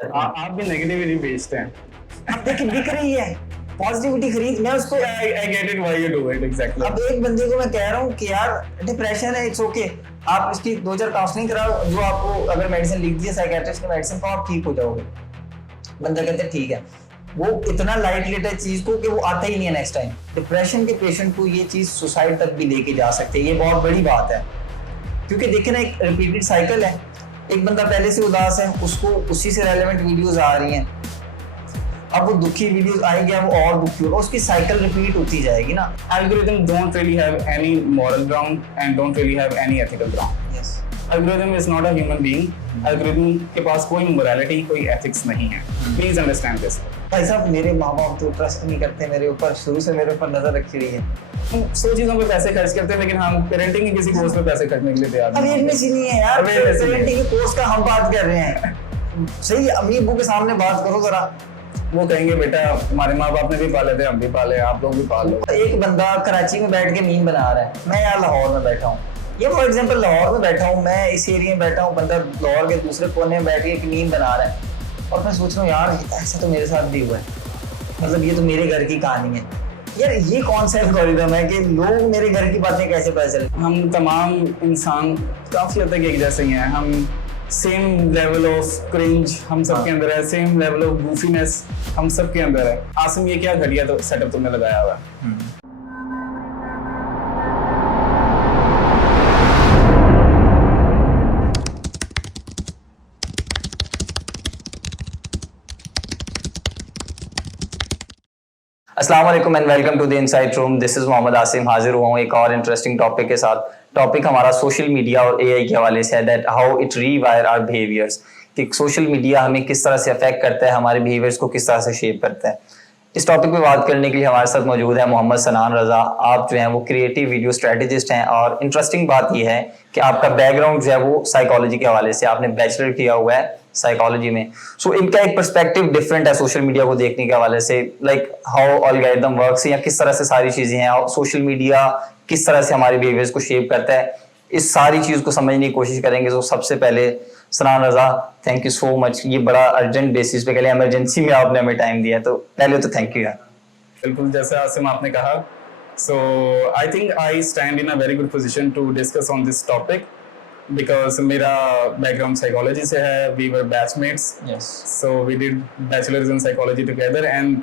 आप भी नेगेटिविटी बेचते हैं। अब देखिए बिक रही है पॉजिटिविटी खरीद, मैं उसको I get it why you do it exactly। अब एक बंदे को मैं कह रहा हूँ कि यार डिप्रेशन है, इट्स ओके, आप इसकी 2-4 काउंसलिंग कराओ, जो आपको अगर मेडिसिन लिख दी है साइकियाट्रिस्ट की मेडिसिन तो आप ठीक हो जाओगे। बंदा कहते हैं ठीक है, वो इतना लाइट लेता है चीज को कि वो आता ही नहीं है नेक्स्ट टाइम। डिप्रेशन के पेशेंट को ये चीज सुसाइड तक भी लेके जा सकते हैं, ये बहुत बड़ी बात है। क्योंकि देखिए ना, एक रिपीटेड साइकिल है। एक बंदा पहले से उदास है, उसको उसी से रेलेवेंट वीडियोस आ रही हैं, अब वो दुखी वीडियोस आएंगे, अब वो और दुखी होगा, उसकी साइकिल रिपीट होती जाएगी ना। Algorithm don't really have any moral ground and don't really have any ethical ground। yes. Algorithm is not a human being। Algorithm के पास कोई morality, कोई ethics नहीं है। Please understand this। भाई साहब, मेरे माँ बाप तो ट्रस्ट नहीं करते मेरे ऊपर, शुरू से मेरे ऊपर नजर रखी हुई है। हम 100 चीजों पे पैसे खर्च करते हैं, लेकिन हम पेरेंटिंग की किसी कोर्स पे पैसे खर्चने के लिए तैयार नहीं। अवेयरनेस ही नहीं है यार, पेरेंटिंग के कोर्स का हम बात कर रहे हैं। सही, अम्मी अब्बू के सामने बात करो जरा। वो कहेंगे बेटा हमारे माँ बाप ने भी पाले थे, हम भी पाले, आप लोग भी पाल लो। एक बंदा कराची में बैठ के मीम बना रहा है, मैं यार लाहौर में बैठा हूँ, ये फॉर एग्जांपल लाहौर में बैठा हूँ, मैं इस एरिया में बैठा हूँ, बंदा लाहौर के दूसरे कोने में बैठ के एक मीम बना रहा है, और मैं सोच रहा हूँ यार ऐसा तो मेरे साथ भी हुआ है, मतलब ये तो मेरे घर की कहानी है। यार ये कौन सा एल्गोरिथम है कि लोग मेरे घर की बातें कैसे पता चले? हम तमाम इंसान काफी हद तक एक जैसे ही हैं। हम सेम लेवल ऑफ क्रिंज हम सबके अंदर है, सेम लेवल ऑफ गूफीनेस हम सबके अंदर है। आसिम, ये क्या घटिया तो सेटअप तुमने लगाया हुआ है? अस्सलाम वालेकुम and welcome to the inside room. This is Mohammad Asim, हाजिर हुआ हूँ एक और इंटरेस्टिंग टॉपिक के साथ। टॉपिक हमारा सोशल मीडिया और एआई के हवाले से है, that how it rewire our behaviours, कि सोशल मीडिया हमें किस तरह से अफेक्ट करता है, हमारे बिहेवियर्स को किस तरह से शेप करता है। इस टॉपिक पे बात करने के लिए हमारे साथ मौजूद है मोहम्मद सनान रजा। आप जो हैं वो क्रिएटिव वीडियो स्ट्रेटेजिस्ट हैं, और इंटरेस्टिंग बात यह है कि आपका बैकग्राउंड जो है वो साइकोलॉजी के हवाले से, आपने बैचलर किया हुआ है साइकोलॉजी में। सो इनका एक पर्सपेक्टिव डिफरेंट है सोशल मीडिया को देखने के हवाले से, लाइक हाउ एल्गोरिथम वर्क्स, या किस तरह से सारी चीजें हैं, सोशल मीडिया किस तरह से हमारे बिहेवियर्स को शेप करता है। इस सारी चीज को समझने की कोशिश करेंगे। तो सबसे पहले सनान रजा, थैंक यू सो मच, ये बड़ा अर्जेंट बेसिस पे, कल इमरजेंसी में आपने हमें टाइम दिया, तो पहले तो थैंक यू यार। बिल्कुल, जैसे आसिम आपने कहा, so I think I stand in a very good position to discuss on this topic because मेरा बैकग्राउंड साइकोलॉजी से है। We were batchmates, so we did bachelors in psychology together, and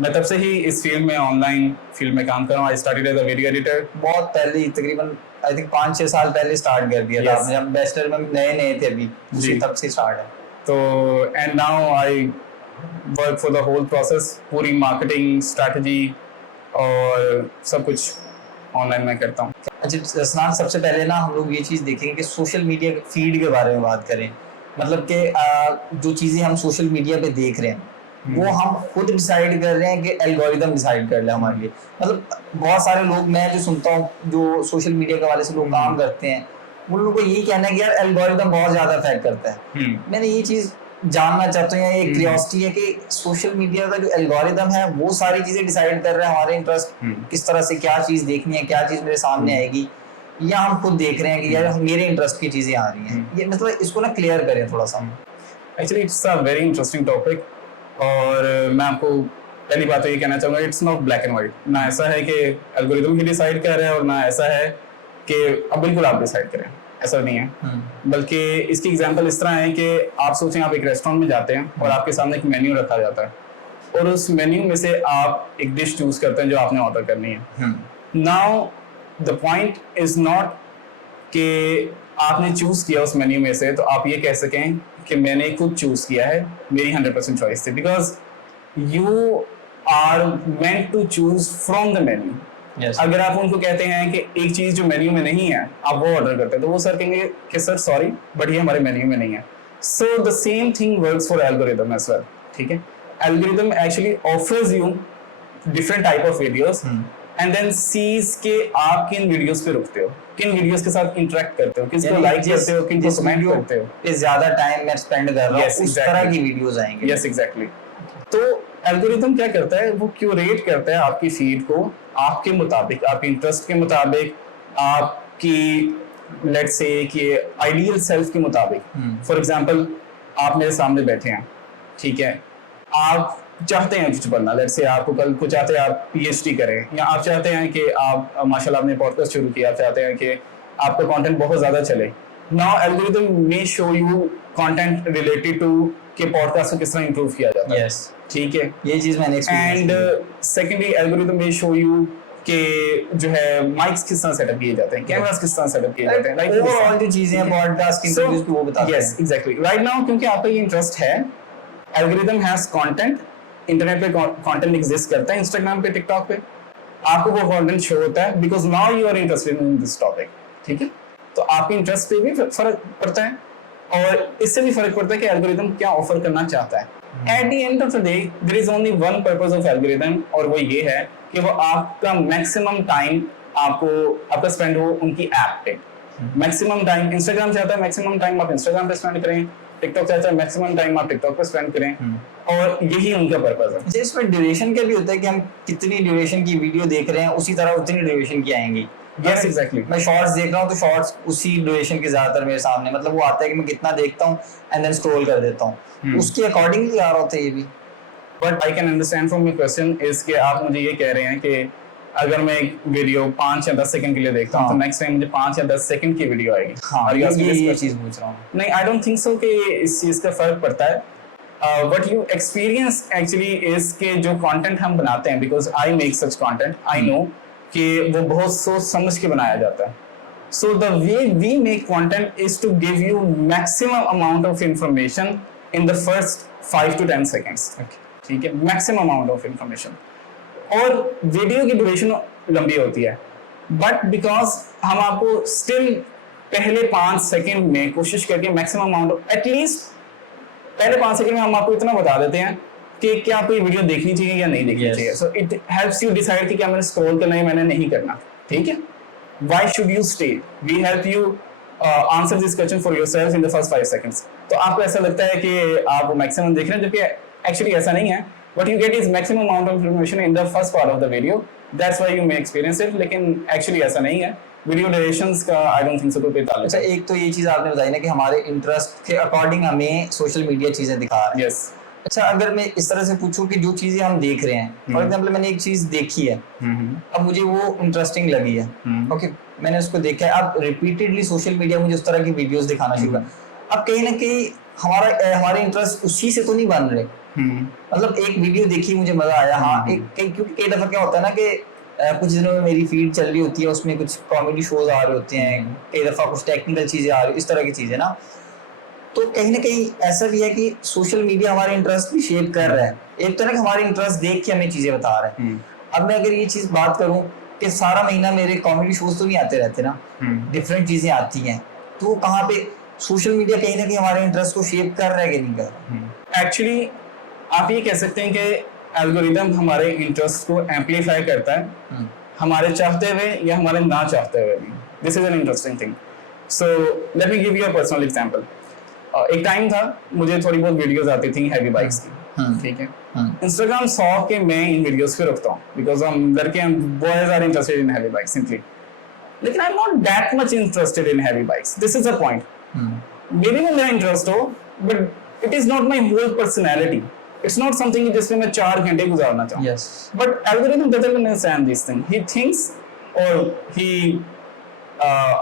मैं तब से ही इस फील्ड में, ऑनलाइन फील्ड में काम कर रहा हूँ। I started as a video editor. बहुत पहले, तकरीबन आई थिंक 5-6 साल पहले स्टार्ट कर दिया था आपने, जब बैचलर में नए थे अभी, जी, तब से स्टार्ट है। तो and now I work for the whole process, पूरी मार्केटिंग स्ट्रैटेजी और सब कुछ ऑनलाइन में करता हूँ। अच्छा सनान, सबसे पहले ना हम लोग ये चीज़ देखेंगे कि सोशल मीडिया फीड के बारे में बात करें। मतलब कि जो चीज़ें हम सोशल मीडिया पे देख रहे हैं वो हम खुद डिसाइड कर रहे हैं कि एल्गोरिदम डिसाइड कर ले हमारे लिए। मतलब बहुत सारे लोग, मैं जो सुनता हूँ, जो सोशल मीडिया के वाले से लोग काम करते हैं, उन लोगों को यही कहना है कि यार एल्गोरिदम बहुत ज़्यादा अफेक्ट करता है। मैंने ये चीज़ जानना चाहता हूँ, या एक क्यूरियोसिटी है कि सोशल मीडिया का जो एल्गोरिदम है वो सारी चीज़ें डिसाइड कर रहा है हमारे इंटरेस्ट, किस तरह से क्या चीज़ देखनी है, क्या चीज़ मेरे सामने आएगी, या हम खुद देख रहे हैं कि यार मेरे इंटरेस्ट की चीज़ें आ रही हैं। ये मतलब इसको ना क्लियर करें थोड़ा सा। Actually it's a very interesting topic, और मैं आपको पहली बात तो ये कहना चाहूँगा, it's not black and white. ना ऐसा है कि एल्गोरिथम ही डिसाइड कर रहे हैं, और ना ऐसा है कि अब बिल्कुल आप डिसाइड करें, ऐसा नहीं है। बल्कि इसकी एग्जांपल इस तरह है कि आप सोचें, आप एक रेस्टोरेंट में जाते हैं और आपके सामने एक मेन्यू रखा जाता है, और उस मेन्यू में से आप एक डिश चूज करते हैं जो आपने ऑर्डर करनी है। Now the point is not कि आपने चूज किया उस मेन्यू में से तो आप ये कह सकें कि मैंने खुद चूज किया है, मेरी 100% चॉइस थी, because you are meant to choose from the menu. अगर आप उनको कहते हैं कि एक चीज जो मेन्यू में नहीं है आप वो ऑर्डर करते हैं, तो वो सर कहेंगे कि सर सॉरी बट ये हमारे मेन्यू में नहीं है। So the same thing works for algorithm as well. ठीक है, algorithm actually offers you different type of videos and then sees के आप किन वीडियोस पे रुकते हो, किन वीडियोस के साथ इंटरेक्ट करते हो, किसको लाइक करते हो, किनको कमेंट करते हो, इस ज्यादा टाइम मैं स्पेंड कर रहा हूं, उस तरह की वीडियोस आएंगे। Yes exactly. तो एल्गोरिथम क्या करता है, वो क्यूरेट करता है आपकी फीड को आपके मुताबिक, आपके इंटरेस्ट के मुताबिक, आपकी लेट्स से कि आइडियल सेल्फ के मुताबिक। फॉर एग्जांपल, आप मेरे सामने बैठे हैं, ठीक है, आप चाहते हैं कुछ बनना, लेट्स से आपको कल को चाहते हैं आप पीएचडी करें, या आप चाहते हैं कि आप माशाल्लाह आपने पॉडकास्ट शुरू किया, आप चाहते हैं कि आपका कंटेंट बहुत ज़्यादा चले। Now algorithm may show you content related to कि पॉडकास्ट को किस तरह इंप्रूव किया जाता है। यस, ठीक है, ये चीज मैंने and secondly algorithm may show you कि जो है माइक्स किस तरह सेटअप किए जाते हैं, कैमरास किस तरह सेटअप किए जाते हैं, ओवरऑल जो चीजें हैं पॉडकास्ट की इंटरव्यूज पे वो बताते हैं। यस एग्जैक्टली, राइट नाउ क्योंकि आपका ये इंटरेस्ट है, एल्गोरिथम हैज कंटेंट, इंटरनेट पे कंटेंट एग्जिस्ट करता है, इंस्टाग्राम पे, टिकटॉक पे आपको वो कंटेंट शो होता है because now you are interested in this topic. ठीक है, तो आपके इंटरेस्ट पे भी फर्क पड़ता है और इससे भी फर्क पड़ता है कि एल्गोरिथम क्या ऑफर करना चाहता है। At the end of the day there is only one purpose of algorithm, और वो ये है कि वो आपका मैक्सिमम टाइम आपका स्पेंड हो उनकी ऐप पे। मैक्सिमम टाइम इंस्टाग्राम चाहता है मैक्सिमम टाइम आप इंस्टाग्राम पे स्पेंड करें, टिकटॉक चाहता है मैक्सिमम टाइम आप टिकटॉक पे स्पेंड करें, और यही उनका पर्पस है। अच्छा, इसमें ड्यूरेशन का भी होता है कि हम कितनी ड्यूरेशन की वीडियो देख रहे हैं उसी तरह उतनी ड्यूरेशन की आएंगी। यस एग्जैक्टली, मैं शॉर्ट्स देख रहा हूँ तो शॉर्ट्स उसी ड्यूरेशन के ज्यादातर मेरे सामने, मतलब वो आता है कि मैं कितना देखता हूँ एंड देन स्क्रॉल कर देता हूँ, उसके अकॉर्डिंगली आ रहा होता है ये भी। But I can understand from your question is कि आप मुझे ये कह रहे हैं कि अगर मैं एक वीडियो 5 या 10 सेकंड के लिए देखता हूँ तो नेक्स्ट टाइम मुझे 5 या 10 सेकंड की वीडियो आएगी। हाँ, ये चीज पूछ रहा हूँ। नहीं, आई डोंट थिंक सो कि इस चीज का फर्क पड़ता है। What you experience actually is के जो कंटेंट हम बनाते हैं, because I make such content, I know कि वो बहुत सोच समझ के बनाया जाता है। So the way we make content is to give you maximum amount of information in the first 5 to 10 seconds। ठीक है, मैक्सिमम अमाउंट ऑफ इंफॉर्मेशन, और वीडियो की ड्यूरेशन लंबी होती है, बट बिकॉज हम आपको स्टिल पहले 5 सेकंड में कोशिश करके मैक्सिमम अमाउंट ऑफ, एटलीस्ट पहले 5 सेकंड में हम आपको इतना बता देते हैं कि क्या आपको ये वीडियो देखनी चाहिए या नहीं देखनी चाहिए। So it helps you decide कि क्या मैंने स्क्रॉल करना है, मैंने नहीं करना। ठीक है, why should you stay, we help you answer this question for yourself in the first 5 seconds। तो आपको ऐसा लगता है कि आप मैक्सिमम देख रहे हैं, जबकि एक्चुअली ऐसा नहीं है। What you get is maximum amount of information in the first part of the video. That's why you may experience it. लेकिन actually ऐसा नहीं है। Video durations का I don't think so कोई ताल्लुक। अच्छा, एक तो ये चीज आपने बताई ना कि हमारे इंटरेस्ट के अकॉर्डिंग हमें सोशल मीडिया चीजें दिखा रहा है। Yes. अच्छा, अगर मैं इस तरह से पूछूं कि जो चीजें हम देख रहे हैं, फॉर एग्जांपल मैंने एक चीज देखी है, अब मुझे वो इंटरेस्टिंग लगी है, ओके, मैंने उसको देखा है, अब रिपीटेडली सोशल मीडिया मुझे उस तरह की वीडियोस दिखाना शुरू कर, अब कहीं ना कहीं हमारे इंटरेस्ट उसी से तो नहीं बन रहे। मतलब एक वीडियो देखी, मुझे मजा आया, हाँ, क्योंकि कई दफा क्या होता है ना कि कुछ दिनों में मेरी फीड चल रही होती है, उसमें कुछ कॉमेडी शोज आ रहे होते हैं, कई दफा कुछ टेक्निकल चीजें आ रही, इस तरह की चीजें ना, तो कहीं ना कहीं ऐसा भी है कि सोशल मीडिया हमारे इंटरेस्ट भी शेप कर रहा है। एक तो ना कि हमारे इंटरेस्ट देख के हमें चीजें बता रहा है। अब मैं अगर ये चीज बात करूं कि सारा महीना मेरे कॉमेडी शोज तो नहीं आते रहते ना, डिफरेंट चीजें आती हैं, तो कहाँ पे सोशल मीडिया कहीं ना कहीं हमारे इंटरेस्ट को शेप कर रहा है कि नहीं कर रहा। एक्चुअली आप ये कह सकते हैं कि एल्गोरिदम हमारे इंटरेस्ट को एम्पलीफाई करता है, हमारे चाहते हुए या हमारे ना चाहते हुए भी। This is an interesting thing. So let me give you a personal example. एक टाइम था मुझे थोड़ी बहुत वीडियोस आती थी हैवी बाइक्स की, ठीक है, इंस्टाग्राम सॉ के मैं इन वीडियोस पे रखता हूँ बिकॉज हम लड़के boys are interested in heavy bikes simply, लेकिन I am not that much interested in heavy bikes. This is a point. Maybe मेरा इंटरेस्ट हो, but it is not my whole personality. It's not something जिसमें मैं 4 घंटे गुजारना चाहूँ। Yes. But algorithm doesn't understand these things. He thinks or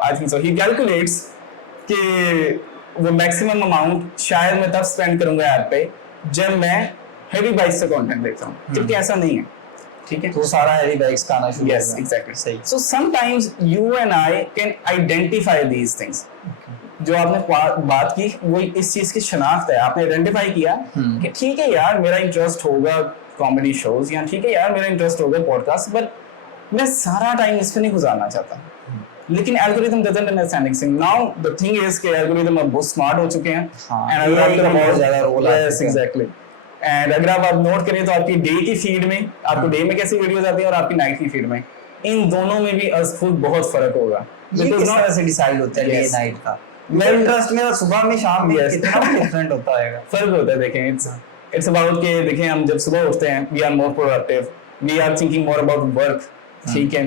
I think so. He calculates कि वो maximum amount शायद मैं तब spend करूँगा ऐप पे जब मैं heavy bikes से content देखता हूँ, क्योंकि ऐसा नहीं है, ठीक है? तो सारा heavy bikes का आना शुरू। Yes, exactly. सही। So sometimes you and I can identify these things. जो आपने बात की वो इस चीज की शनाख्त है, आपने आइडेंटिफाई किया कि ठीक है यार मेरा इंटरेस्ट होगा कॉमेडी शोज, या ठीक है यार मेरा इंटरेस्ट होगा पॉडकास्ट, बट मैं सारा टाइम इस पे नहीं गुजारना चाहता। लेकिन algorithm doesn't understand this thing. Now the thing is कि एल्गोरिथम अब बहुत स्मार्ट हो चुके हैं, एंड अगर बहुत ज्यादा रोल है। Yes exactly. एंड अगर आप नोट करें तो आपकी डे की फीड में, आपको डे में कैसी वीडियोस आती है और आपकी नाइट की फीड में, इन दोनों में भी खुद बहुत फर्क होगा। ये किस तरह से डिसाइड होता है डे नाइट का? मेरा इंटरेस्ट मेरा सुबह में शाम में कितना डिफरेंट होता है, फर्क होता है। देखें इट्स अबाउट के देखें हम जब सुबह उठते हैं we are more productive, we are thinking more about work, ठीक है,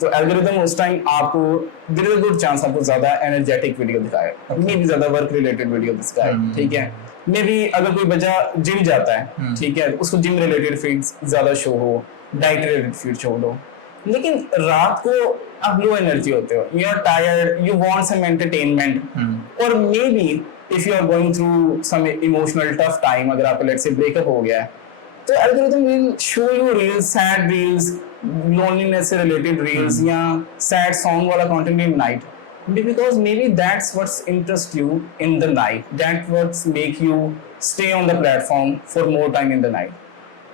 तो एल्गोरिथम उस टाइम आपको there is a good chance आपको ज्यादा एनर्जेटिक वीडियो दिखाए, मे भी ज्यादा वर्क रिलेटेड वीडियो दिखाए, ठीक है, मे बी अगर कोई बच्चा जिम जाता है, ठीक है, उसको जिम रिलेटेड फीड्स ज्यादा शो हो, डाइट रिलेटेड फीड शो हो, लेकिन रात को आप लो एनर्जी होते हो, you are tired, you want some entertainment, और maybe if you are going through some emotional tough time, अगर आपका लेट्स से ब्रेकअप हो गया है, तो algorithm will show you reels, sad reels, loneliness से रिलेटेड रील्स या sad song वाला content in night, because maybe that's what's interest you in the night, that what's make you stay on the platform for more time in the night.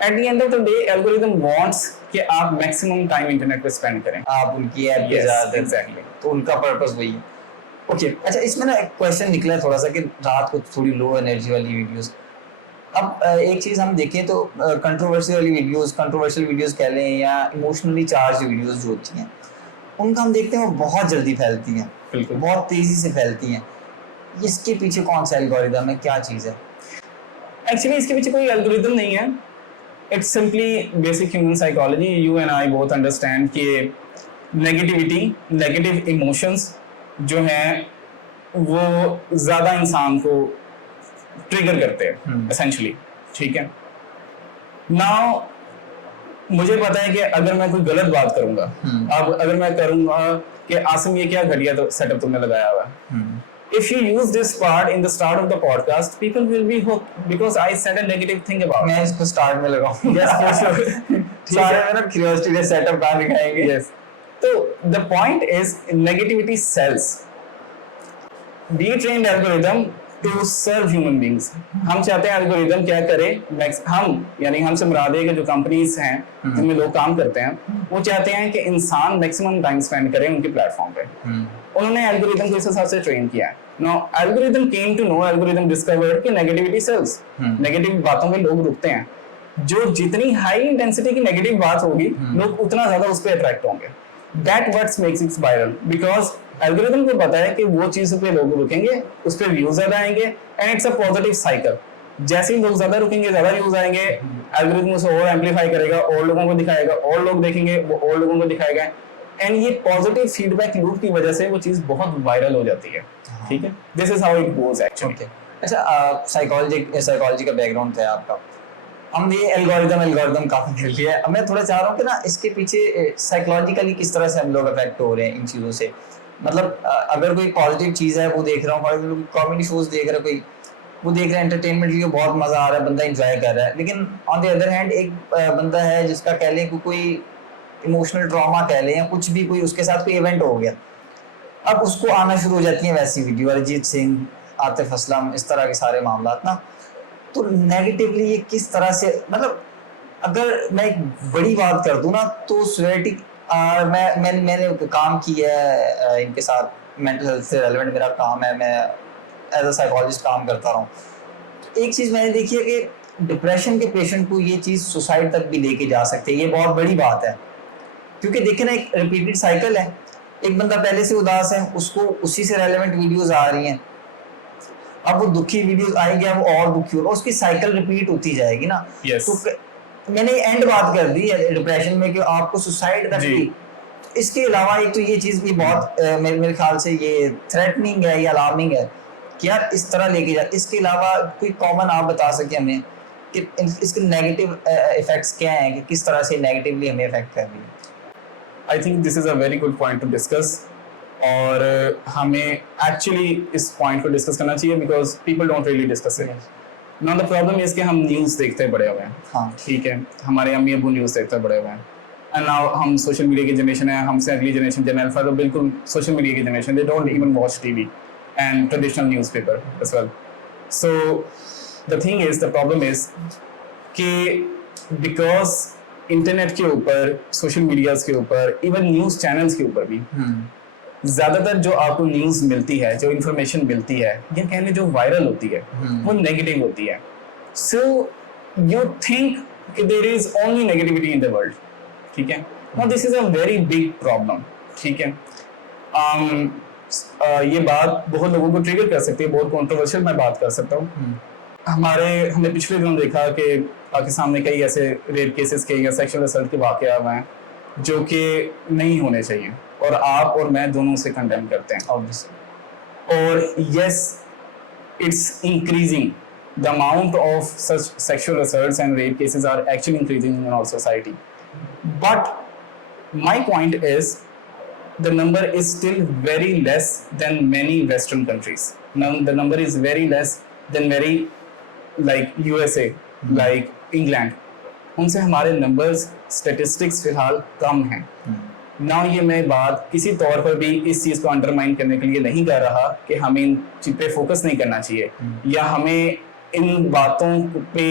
At the end of the day algorithm wants कि आप maximum time internet पे spend करें, आप उनकी app पे yes ज्यादा, exactly, तो उनका पर्पस वही है। ओके अच्छा, इसमें ना एक क्वेश्चन निकला थोड़ा सा कि रात को थोड़ी लो एनर्जी वाली वीडियोस, अब एक चीज हम देखें तो कंट्रोवर्शियल वीडियोस कह लें या इमोशनली चार्ज वीडियोस जो होती हैं, उनका हम देखते हैं वो बहुत जल्दी फैलती हैं, बिल्कुल बहुत तेजी से फैलती हैं। इसके पीछे कौन सा एल्गोरिदम है, क्या चीज है? एक्चुअली इसके पीछे कोई एल्गोरिथम नहीं है, it's simply basic human psychology. You and I both understand कि नेगेटिविटी, नेगेटिव इमोशंस जो हैं वो ज़्यादा इंसान को ट्रिगर करते हैं एसेंशियली, ठीक है। नाउ मुझे पता है कि अगर मैं कोई गलत बात करूंगा, अब अगर मैं करूंगा कि आसिम ये क्या घटिया तो सेटअप तुमने लगाया हुआ है, if you use this part in the start of the podcast, people will be hooked because I said a negative thing about मैं इसको स्टार्ट में लगाऊं। yes for sure सारे में ना क्यूरियोसिटी से सेटअप कहाँ दिखाएंगे। yes, तो the point is negativity sells. We trained algorithm to serve human beings. हम चाहते हैं एल्गोरिदम क्या करे, हम यानी हमसे मुराद है कि जो कंपनीज हैं जिनमें लोग काम करते हैं, वो चाहते हैं कि इंसान मैक्सिमम टाइम स्पेंड करे उनके प्लेटफॉर्म पे। उन्होंने एल्गोरिदम को इस हिसाब से ट्रेन किया है। Now algorithm came to know, algorithm discovered कि नेगेटिविटी सेल्स, नेगेटिव बातों पे लोग रुकते हैं। जो जितनी हाई इंटेंसिटी की नेगेटिव बात होगी, लोग उतना ज्यादा उस पर अट्रैक्ट होंगे। That what makes it viral because algorithm को पता है कि वो चीज पे लोग रुकेंगे, उस पर व्यूज ज्यादा आएंगे, and it's a positive cycle. जैसे ही लोग ज्यादा रुकेंगे, ज्यादा व्यूज आएंगे, एल्गोरिथम उसे और एम्पलीफाई करेगा, और लोगों को दिखाएगा, और लोग देखेंगे, वो और लोगों को दिखाएगा, एंड ये पॉजिटिव फीडबैक लूप की वजह से वो चीज बहुत वायरल हो जाती है। ठीक है, this is how it goes actually. अच्छा, साइकोलॉजी का बैकग्राउंड था आपका, हम ये एल्गोरिदम काफी कर लिया है। अब मैं थोड़ा चाह रहा हूँ कि ना इसके पीछे साइकोलॉजिकली किस तरह से हम लोग अफेक्ट हो रहे हैं इन चीज़ों से। मतलब अगर कोई पॉजिटिव चीज़ है वो देख रहा हूँ, कॉमेडी शोज देख रहा है कोई, वो देख रहा है एंटरटेनमेंट के लिए बहुत मजा आ रहा है, बंदा एंजॉय कर रहा है, लेकिन ऑन द अदर हैंड एक बंदा है जिसका कह लें कि कोई इमोशनल ट्रॉमा कह लें या कुछ भी, कोई उसके साथ कोई इवेंट हो गया, अब उसको आना शुरू हो जाती है वैसी वीडियो, अरिजीत सिंह, आतिफ असलम, इस तरह के सारे मामला ना। तो नेगेटिवली ये किस तरह से, मतलब अगर मैं एक बड़ी बात कर दूं ना तो सोसाइटी, मैंने काम किया है इनके साथ, मेंटल हेल्थ से रेलेवेंट मेरा काम है, मैं एज अ साइकोलॉजिस्ट काम करता रहा हूँ। एक चीज़ मैंने देखी है कि डिप्रेशन के पेशेंट को ये चीज़ सुसाइड तक भी लेके जा सकते हैं। ये बहुत बड़ी बात है, क्योंकि देखिए ना एक रिपीटेड साइकिल है। एक बंदा पहले से उदास है, उसको उसी से रेलेवेंट वीडियोज आ रही हैं, अब वो दुखी वीडियोस आएंगे, वो और दुखी होगा, उसकी साइकिल रिपीट होती जाएगी ना। yes. तो मैंने एंड बात कर दी है डिप्रेशन में कि आपको सुसाइड तक भी। इसके अलावा एक तो ये चीज़ भी बहुत मेरे ख्याल से ये थ्रेटनिंग है या अलार्मिंग है कि यार इस तरह लेके जा। इसके अलावा कोई कॉमन आप बता सके हमें कि इसके नेगेटिव इफेक्ट्स क्या हैं, कि किस तरह से नेगेटिवली हमें इफेक्ट कर रही है? I think this is a very good point two discuss, और हमें एक्चुअली इस पॉइंट को डिस्कस करना चाहिए because people don't really discuss it. Now the problem is कि हम न्यूज़ देखते बड़े हुए हैं, हाँ ठीक है, हमारे अम्मी अबू न्यूज़ देखते बड़े हुए हैं, एंड नाउ हम सोशल मीडिया की जनरेशन है, हमसे अगली जनरेशन जनरल फॉर बिल्कुल सोशल मीडिया की generation, they don't even watch TV and traditional newspaper as well. So the thing is, the problem is कि बिकॉज इंटरनेट के ऊपर, सोशल मीडियाज के ऊपर, इवन न्यूज़ चैनल्स के ऊपर भी ज्यादातर जो आपको न्यूज मिलती है, जो इंफॉर्मेशन मिलती है, या कहने जो वायरल होती है, वो नेगेटिव होती है। सो यू थिंक कि there is only negativity in the world, ठीक है। Now this is a very big problem, ठीक है। ये बात बहुत लोगों को ट्रिगर कर सकती है, बहुत कंट्रोवर्शियल मैं बात कर सकता हूँ। हमने पिछले दिनों देखा कि पाकिस्तान में कई ऐसे रेप केसेस के या सेक्सुअल असल्ट के वाकया हुए हैं जो कि नहीं होने चाहिए, और आप और मैं दोनों से कंडेम करते हैं ऑब्वियसली। और yes, it's increasing, the amount of such sexual assaults and rape cases are actually increasing in our society. But my point is, the number is still very less than many Western countries. Now, the number is very less than very like USA, like England. उनसे हमारे numbers statistics फिलहाल कम हैं. ना ये मैं बात किसी तौर पर भी इस चीज़ को अंडरमाइन करने के लिए नहीं कर रहा कि हमें इन चीज़ पे फोकस नहीं करना चाहिए या हमें इन बातों पे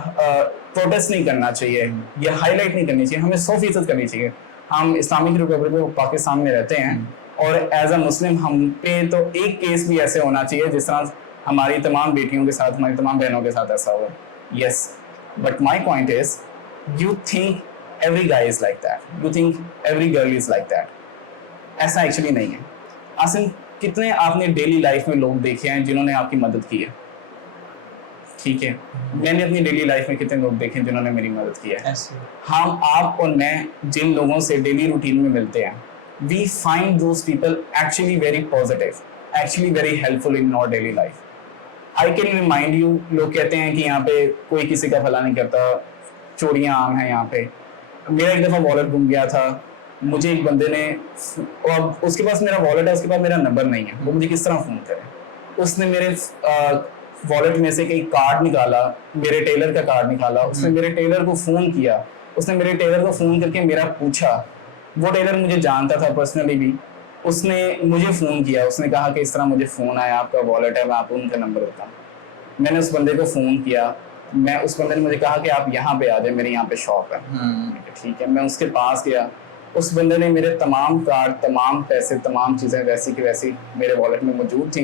प्रोटेस्ट नहीं करना चाहिए या हाईलाइट नहीं करनी चाहिए. हमें 100% करनी चाहिए. हम इस्लामिक रिपब्लिक ऑफ पाकिस्तान में रहते हैं और एज अ मुस्लिम हम पे तो एक केस भी ऐसे होना चाहिए जिस तरह हमारी तमाम बेटियों के साथ, हमारी तमाम बहनों के साथ ऐसा हुआ. Yes, but my point is, you think every guy is like that, you think every girl is like that. ऐसा एक्चुअली नहीं है. आसिम, कितने आपने डेली लाइफ में लोग देखे हैं जिन्होंने आपकी मदद की है? ठीक है, मैंने अपनी डेली लाइफ में कितने लोग देखे हैं जिन्होंने मेरी मदद की है. हम, आप और मैं जिन लोगों से डेली रूटीन में मिलते हैं, we find those people actually very positive, actually very helpful in our daily life. I can remind you, लोग कहते हैं कि यहाँ पे कोई किसी का भला नहीं करता, चोरियां आम हैं यहाँ पे. मेरा एक दफ़ा वॉलेट गुम गया था. मुझे एक बंदे ने, और उसके पास मेरा वॉलेट है, उसके पास मेरा नंबर नहीं है, वो मुझे किस तरह फ़ोन करे. उसने मेरे वॉलेट में से कई कार्ड निकाला, मेरे टेलर का कार्ड निकाला. उसने मेरे टेलर को फ़ोन किया. उसने मेरे टेलर को फ़ोन करके मेरा पूछा. वो टेलर मुझे जानता था पर्सनली भी. उसने मुझे फ़ोन किया. उसने कहा कि इस तरह मुझे फ़ोन आया, आपका वॉलेट है, मैं आपको उनका नंबर देता हूँ. मैंने उस बंदे को फ़ोन किया. मैं, उस बंदे ने मुझे कहा कि आप यहाँ पे आ जाए, मेरे यहाँ पे शॉप है. ठीक है, मैं उसके पास गया. उस बंदे ने मेरे तमाम कार्ड, तमाम पैसे, तमाम चीज़ें वैसी की वैसी मेरे वॉलेट में मौजूद थी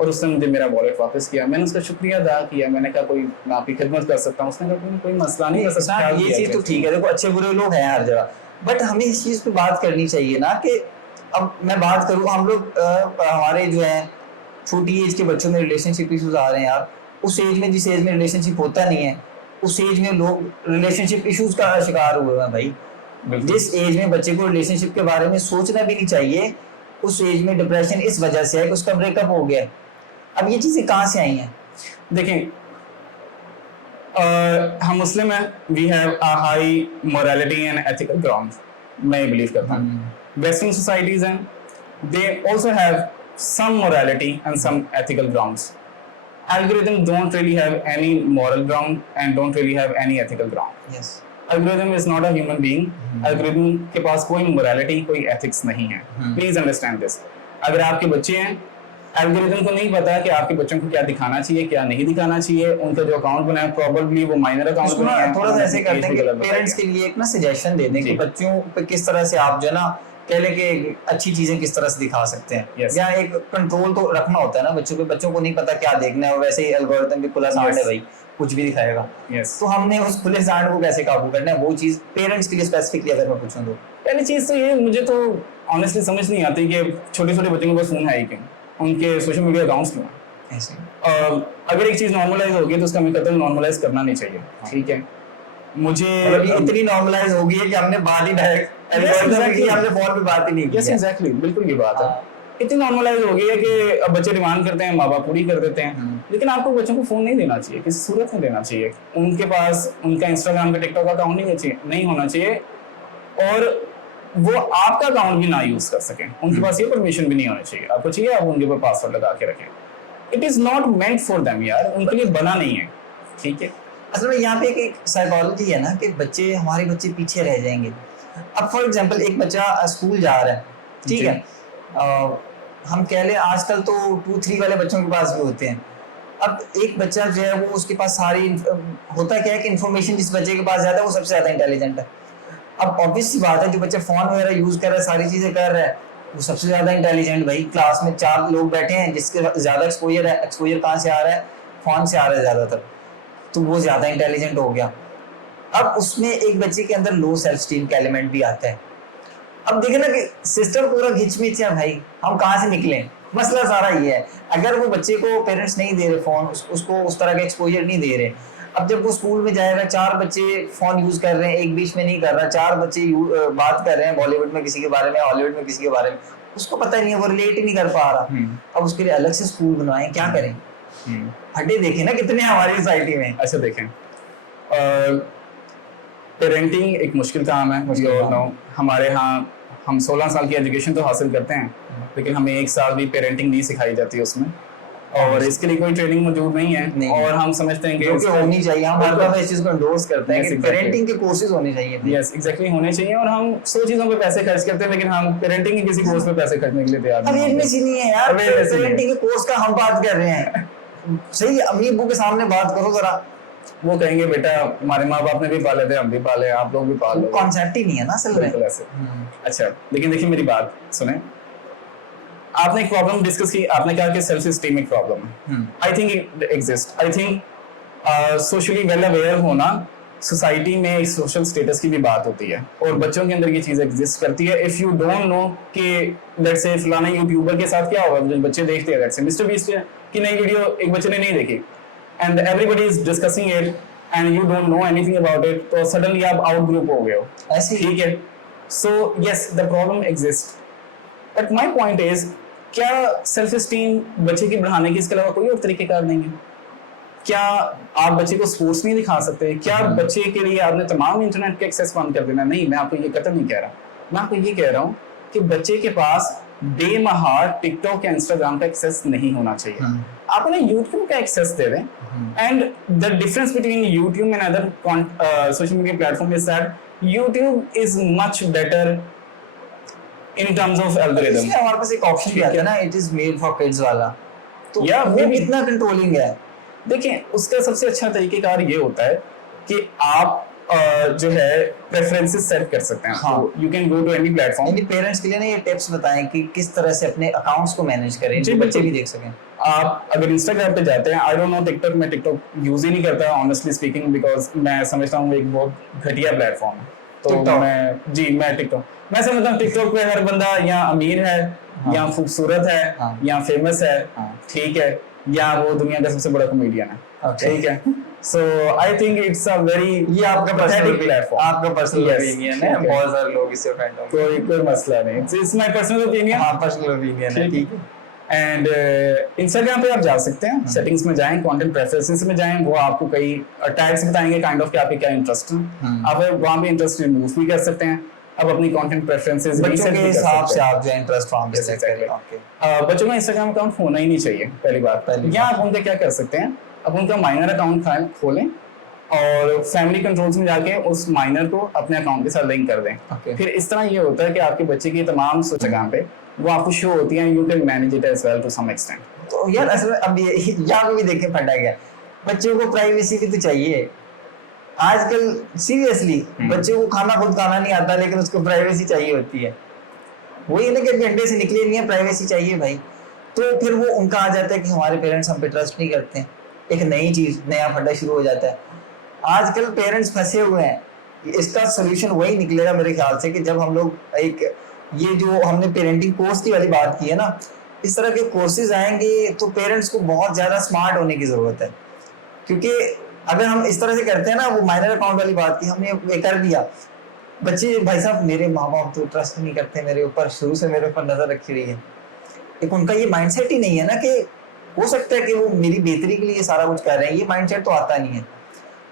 और उसने मुझे मेरा वॉलेट वापस किया. मैंने उसका शुक्रिया अदा किया. मैंने कहा कोई मैं आपकी खिदमत कर सकता हूँ. उसने कहा कोई मसला नहीं, बस अच्छा ये चीज़ तो ठीक है. देखो, अच्छे बुरे लोग हैं हर जगह, बट हमें इस चीज़ पे बात करनी चाहिए ना कि अब मैं बात करूँ, हम लोग हमारे जो है छोटी एज के बच्चों में रिलेशनशिप इशूज आ रहे हैं यार. उस एज में, जिस एज में रिलेशनशिप होता नहीं है, उस एज में लोग रिलेशनशिप इश्यूज का शिकार हुए हैं भाई. जिस एज में बच्चे को रिलेशनशिप के बारे में सोचना भी नहीं चाहिए, उस एज में डिप्रेशन इस वजह से है कि उसका ब्रेकअप हो गया. अब ये चीजें कहाँ से आई हैं? देखें, हम मुस्लिम हैं, we have a high morality and ethical ground. मैं बिलीव करता हूँ. वेस्टर्न सोसाइटीज हैं, they also have some morality and some ethical grounds. Algorithm don't really have any moral ground and don't really have any ethical ground. Yes. Algorithm is not a human being. Algorithm के पास कोई morality, कोई ethics नहीं है. Please understand this. अगर आपके बच्चे हैं, algorithm को नहीं पता कि आपके बच्चों को क्या दिखाना चाहिए, क्या नहीं दिखाना चाहिए. उनका जो अकाउंट बनाया probably वो minor अकाउंट बनाया है. थोड़ा सा ऐसे करते हैं कि पेरेंट्स के लिए एक ना सजेशन दे दें कि बच्चों पे किस तरह से आप जो है ना कह लें कि अच्छी चीजें किस तरह से दिखा सकते हैं. yes. या एक कंट्रोल तो रखना होता है ना बच्चों को. बच्चों को नहीं पता क्या देखना है, वैसे ही एल्गोरिथम भी खुला सांड है भाई, कुछ भी दिखाएगा. yes. तो हमने उस खुले सांड को कैसे काबू करना है, वो चीज पेरेंट्स के लिए स्पेसिफिकली अगर मैं पूछूं तो पहली चीज तो ये, मुझे तो ऑनेस्टली समझ नहीं आती कि छोटे छोटे बच्चों के पास फोन है ही क्यों, उनके सोशल मीडिया अकाउंट्स क्यों हैं ऐसे. अगर एक चीज नॉर्मलाइज होगी तो उसका हमें कतई नॉर्मलाइज करना नहीं चाहिए. ठीक है, मुझे इतनी नॉर्मलाइज हो गई है कि हमने बात ही डायरेक्ट एल्गोरिथम की, हमने फोन पे बात ही नहीं की. यस एग्जैक्टली, बिल्कुल ये बात है. इतनी नॉर्मलाइज हो गई है कि अब बच्चे डिमांड करते हैं, माँ बाप पूरी कर देते हैं. लेकिन आपको बच्चों को फोन नहीं देना चाहिए, किसी सूरत में देना चाहिए. उनके पास उनका इंस्टाग्राम का, टिकटॉक का अकाउंट नहीं होना चाहिए और वो आपका अकाउंट भी ना यूज कर सकें. उनके पास ये परमिशन भी नहीं होनी चाहिए. आपको चाहिए आप उनके ऊपर पासवर्ड लगा के रखें. It is not meant for them यार, उनके लिए बना नहीं है. ठीक है, असल में यहाँ पे एक साइकोलॉजी है ना कि बच्चे, हमारे बच्चे पीछे रह जाएंगे. अब फॉर एग्जांपल एक बच्चा स्कूल जा रहा है, ठीक है, हम कह ले आजकल तो 2-3 वाले बच्चों के पास भी होते हैं. अब एक बच्चा जो है वो, उसके पास सारी होता क्या है कि इन्फॉर्मेशन जिस बच्चे के पास ज्यादा है वो सबसे ज्यादा इंटेलिजेंट है. अब ऑब्वियस सी बात है, जो बच्चा फोन वगैरह यूज कर रहा है, सारी चीजें कर रहा है, वो सबसे ज्यादा इंटेलिजेंट. भाई क्लास में 4 लोग बैठे हैं, जिसके ज्यादा एक्सपोजर है, एक्सपोजर कहाँ से आ रहा है, फोन से आ रहा है ज्यादातर, तो वो ज्यादा इंटेलिजेंट हो गया. अब उसमें एक बच्चे के अंदर लो सेल्फ स्टीम का एलिमेंट भी आता है. अब देखे ना कि सिस्टम पूरा घिचमिच है भाई, हम कहाँ से निकलें. मसला सारा ये है, अगर वो बच्चे को पेरेंट्स नहीं दे रहे फोन, उसको उस तरह का एक्सपोजर नहीं दे रहे, अब जब वो स्कूल में जाएगा, 4 बच्चे फोन यूज कर रहे हैं, एक बीच में नहीं कर रहा, 4 बच्चे बात कर रहे हैं बॉलीवुड में किसी के बारे में, हॉलीवुड में किसी के बारे में, उसको पता नहीं है, वो रिलेट ही नहीं कर पा रहा. अब उसके लिए अलग से स्कूल बनवाएं, क्या करें. फटे देखे ना कितने हमारी सोसाइटी में। अच्छा देखें, पेरेंटिंग एक मुश्किल काम है, मुश्किल you all काम। know। हमारे यहाँ हम 16 साल की एजुकेशन तो हासिल करते हैं, लेकिन हमें 1 साल भी पेरेंटिंग नहीं सिखाई जाती है उसमें, और इसके लिए कोई ट्रेनिंग मौजूद नहीं है। नहीं। और हम समझते हैं कि जो कि होनी चाहिए, हम हर दफा इस चीज को एंडोर्स करते हैं Yes, कि exactly. पेरेंटिंग के कोर्सेज होने चाहिए। यस एग्जैक्टली होने चाहिए, और हम 100 चीजों पे पैसे खर्च करते हैं, लेकिन हम पेरेंटिंग के किसी कोर्स पे पैसे खर्चने के लिए तैयार नहीं होते। अवेयरनेस ही नहीं है यार, Awareness ही नहीं है। पेरेंटिंग के कोर्स का हम बात कर रहे हैं। सही, अम्मी अब्बू के सामने बात करो जरा, वो कहेंगे बेटा हमारे माँ बाप ने भी पाले थे, हम भी पाले, आप लोग भी पाल लो। कॉन्सेप्ट ही नहीं है ना असल में। बिल्कुल ऐसे। अच्छा लेकिन देखिए मेरी बात सुने, आपने एक प्रॉब्लम डिस्कस की, आपने कहा कि सेल्फ स्टीम एक प्रॉब्लम है। I think it exist. I think socially well aware होना सोसाइटी में एक सोशल स्टेटस की भी बात होती है, और बच्चों के अंदर ये चीज एग्जिस्ट करती है। इफ यू डोंट नो कि लेट्स से फलाना यूट्यूबर के साथ क्या होगा, जो बच्चे देखते हैं, लेट्स से मिस्टर बीस्ट की नई वीडियो एक बच्चे ने नहीं देखी, and everybody is discussing it and you don't know anything about it, तो सडनली आप आउट ग्रुप हो गए हो, ऐसे ही। ठीक है। So yes the problem exist, but my point is, क्या सेल्फ स्टीम बच्चे की बढ़ाने की इसके अलावा कोई और तरीकेकार नहीं है? क्या आप बच्चे को स्पोर्ट्स नहीं दिखा सकते? क्या बच्चे के लिए आपने तमाम इंटरनेट के एक्सेस बंद कर देना? नहीं, मैं आपको ये कतई नहीं कह रहा। मैं आपको ये कह रहा हूँ कि बच्चे के पास बेमहार टिकटॉक या इंस्टाग्राम का एक्सेस नहीं होना चाहिए। आप उन्हें यूट्यूब का एक्सेस दे दें, and the difference between YouTube and other social media platform is that YouTube is much better in terms of algorithm। इसलिए हमारे पास एक ऑप्शन भी आता है ना, it is made for kids वाला, तो Yeah, वो maybe। कितना कंट्रोलिंग है। देखिए उसका सबसे अच्छा तरीकेकार ये होता है कि आप जो है प्रेफरेंसेस सेट कर सकते हैं। हाँ। You can go to any platform. यानी पेरेंट्स के लिए ना ये टिप्स बताएं कि किस तरह से अपने अकाउंट्स को मैनेज करें, जी, जो बच्चे बिल्कुल। भी देख सकें। आप अगर इंस्टाग्राम पे जाते हैं, आई डोंट नो टिकटॉक, मैं टिकटॉक यूज ही नहीं करता ऑनेस्टली स्पीकिंग, बिकॉज मैं समझता हूँ एक बहुत घटिया प्लेटफॉर्म है। तो TikTok? मैं टिकटॉक, मैं समझता हूँ टिकटॉक पे हर बंदा या अमीर है, या खूबसूरत है, हाँ। या फेमस है, हाँ। ठीक है, या वो दुनिया का सबसे बड़ा कॉमेडियन है, Okay। ठीक है। So I think it's a very, ये आपका पर्सनल प्लेटफॉर्म, आपका पर्सनल Yes, ओपिनियन है, ठीक है। बहुत सारे लोग इससे ऑफेंड होंगे। कोई मसला नहीं, इट्स माय पर्सनल ओपिनियन। हाँ, पर्सनल ओपिनियन है, ठीक है। एंड इंस्टाग्राम पे आप जा सकते हैं, सेटिंग्स में जाएं, कंटेंट प्रेफरेंसेस में जाएं, वो आपको कई टैग्स बताएंगे काइंड ऑफ कि आपके क्या इंटरेस्ट है। आप वहाँ पे इंटरेस्ट रिमूव भी कर सकते हैं, अब अपनी कंटेंट प्रेफरेंसेस बच्चों रीसेट के भी कर हिसाब सकते से हैं। आप जो इंटरेस्ट वहाँ पे Yes, सेट exactly। करें। ओके। बच्चों का इंस्टाग्राम अकाउंट होना ही नहीं चाहिए, पहली बात। या आप उनका क्या कर सकते हैं, अब उनका माइनर अकाउंट खोलें और फैमिली कंट्रोल्स में जाके उस माइनर को अपने अकाउंट के साथ लिंक कर दें। Okay। फिर इस तरह ये होता है कि आपके बच्चे की तमाम इंस्टाग्राम पे वो आपको शो होती है, you can manage it as well to some extent. तो यार असल में अब ये यहाँ पे भी देखें फटा गया, बच्चों को प्राइवेसी भी तो चाहिए आजकल। सीरियसली बच्चे को खाना खुद खाना नहीं आता, लेकिन उसको प्राइवेसी चाहिए होती है। वही ना कि घंटे से निकले नहीं है, प्राइवेसी चाहिए भाई। तो फिर वो उनका आ जाता है कि हमारे पेरेंट्स हम पे ट्रस्ट नहीं करते हैं, एक नई चीज, नया फटा शुरू हो जाता है। आजकल पेरेंट्स फंसे हुए हैं, इसका सोल्यूशन वही निकलेगा मेरे ख्याल से कि जब हम लोग एक ये जो हमने पेरेंटिंग कोर्स की वाली बात की है ना, इस तरह के कोर्सेज आएंगे तो पेरेंट्स को बहुत ज्यादा स्मार्ट होने की जरूरत है। क्योंकि अगर हम इस तरह से करते हैं ना, वो माइनर अकाउंट वाली बात की हमने ये कर दिया, बच्चे भाई साहब मेरे माँ बाप तो ट्रस्ट नहीं करते मेरे ऊपर, शुरू से मेरे ऊपर नजर रखी हुई है। एक उनका ये माइंडसेट ही नहीं है ना कि हो सकता है कि वो मेरी बेहतरी के लिए सारा कुछ कर रहे हैं, ये माइंडसेट तो आता नहीं है।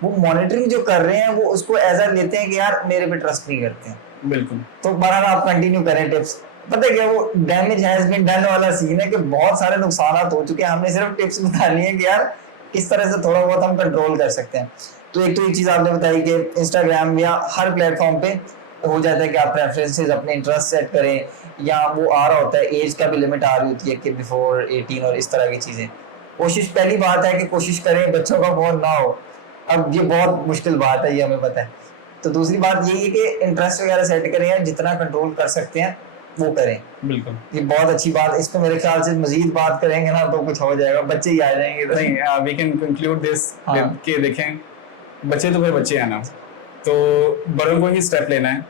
वो मॉनिटरिंग जो कर रहे हैं वो उसको एज अ लेते हैं कि यार मेरे पे ट्रस्ट नहीं करते हैं। बिल्कुल। तो बहरहाल आप कंटिन्यू करें टिप्स। पता है क्या, वो डैमेज हैज बीन डन वाला सीन है कि बहुत सारे नुकसान हो चुके हैं, हमने सिर्फ टिप्स बतानी है कि यार किस तरह से थोड़ा बहुत हम कंट्रोल कर सकते हैं। तो एक तो ये चीज आपने बताई कि इंस्टाग्राम या हर प्लेटफॉर्म पे हो जाता है कि आप प्रेफरेंसेस अपने इंटरेस्ट सेट करें, या वो आ रहा होता है एज का भी लिमिट आ रही होती है कि बिफोर 18 और इस तरह की चीजें। कोशिश, पहली बात है कि कोशिश करें बच्चों का फोन ना हो। अब ये बहुत मुश्किल बात है, ये हमें पता है। तो दूसरी बात यही है कि इंटरेस्ट वगैरह सेट करें, या जितना कंट्रोल कर सकते हैं वो करें। बिल्कुल, ये बहुत अच्छी बात। इस पे मेरे ख्याल से मजीद बात करेंगे ना तो कुछ हो जाएगा, बच्चे ही आ जाएंगे। तो नहीं, वी कैन कंक्लूड दिस कि देखें, बच्चे तो फिर बच्चे हैं ना, तो बड़ों को ही स्टेप लेना है,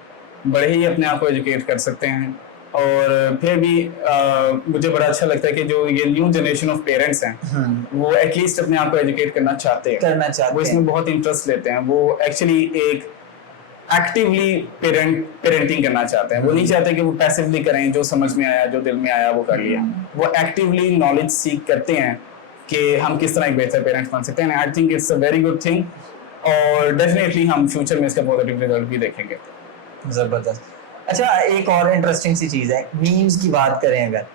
बड़े ही अपने आप को एजुकेट कर सकते हैं। और फिर भी मुझे बड़ा अच्छा लगता है कि जो ये न्यू जनरेशन ऑफ पेरेंट्स हैं वो एटलीस्ट अपने आप को एजुकेट करना चाहते हैं, वो इसमें बहुत इंटरेस्ट लेते हैं, वो एक्चुअली एक एक्टिवली पेरेंटिंग करना चाहते हैं। वो नहीं चाहते कि वो पैसिवली करें, जो समझ में आया, जो दिल में आया वो कर लिया। वो एक्टिवली नॉलेज सीख करते हैं कि हम किस तरह एक बेहतर पेरेंट्स बन सकते हैं। आई think it's a very good thing और डेफिनेटली हम फ्यूचर में इसका पॉजिटिव रिजल्ट भी देखेंगे। जबरदस्त। अच्छा, एक और इंटरेस्टिंग सी चीज है, मीम्स की बात करें अगर,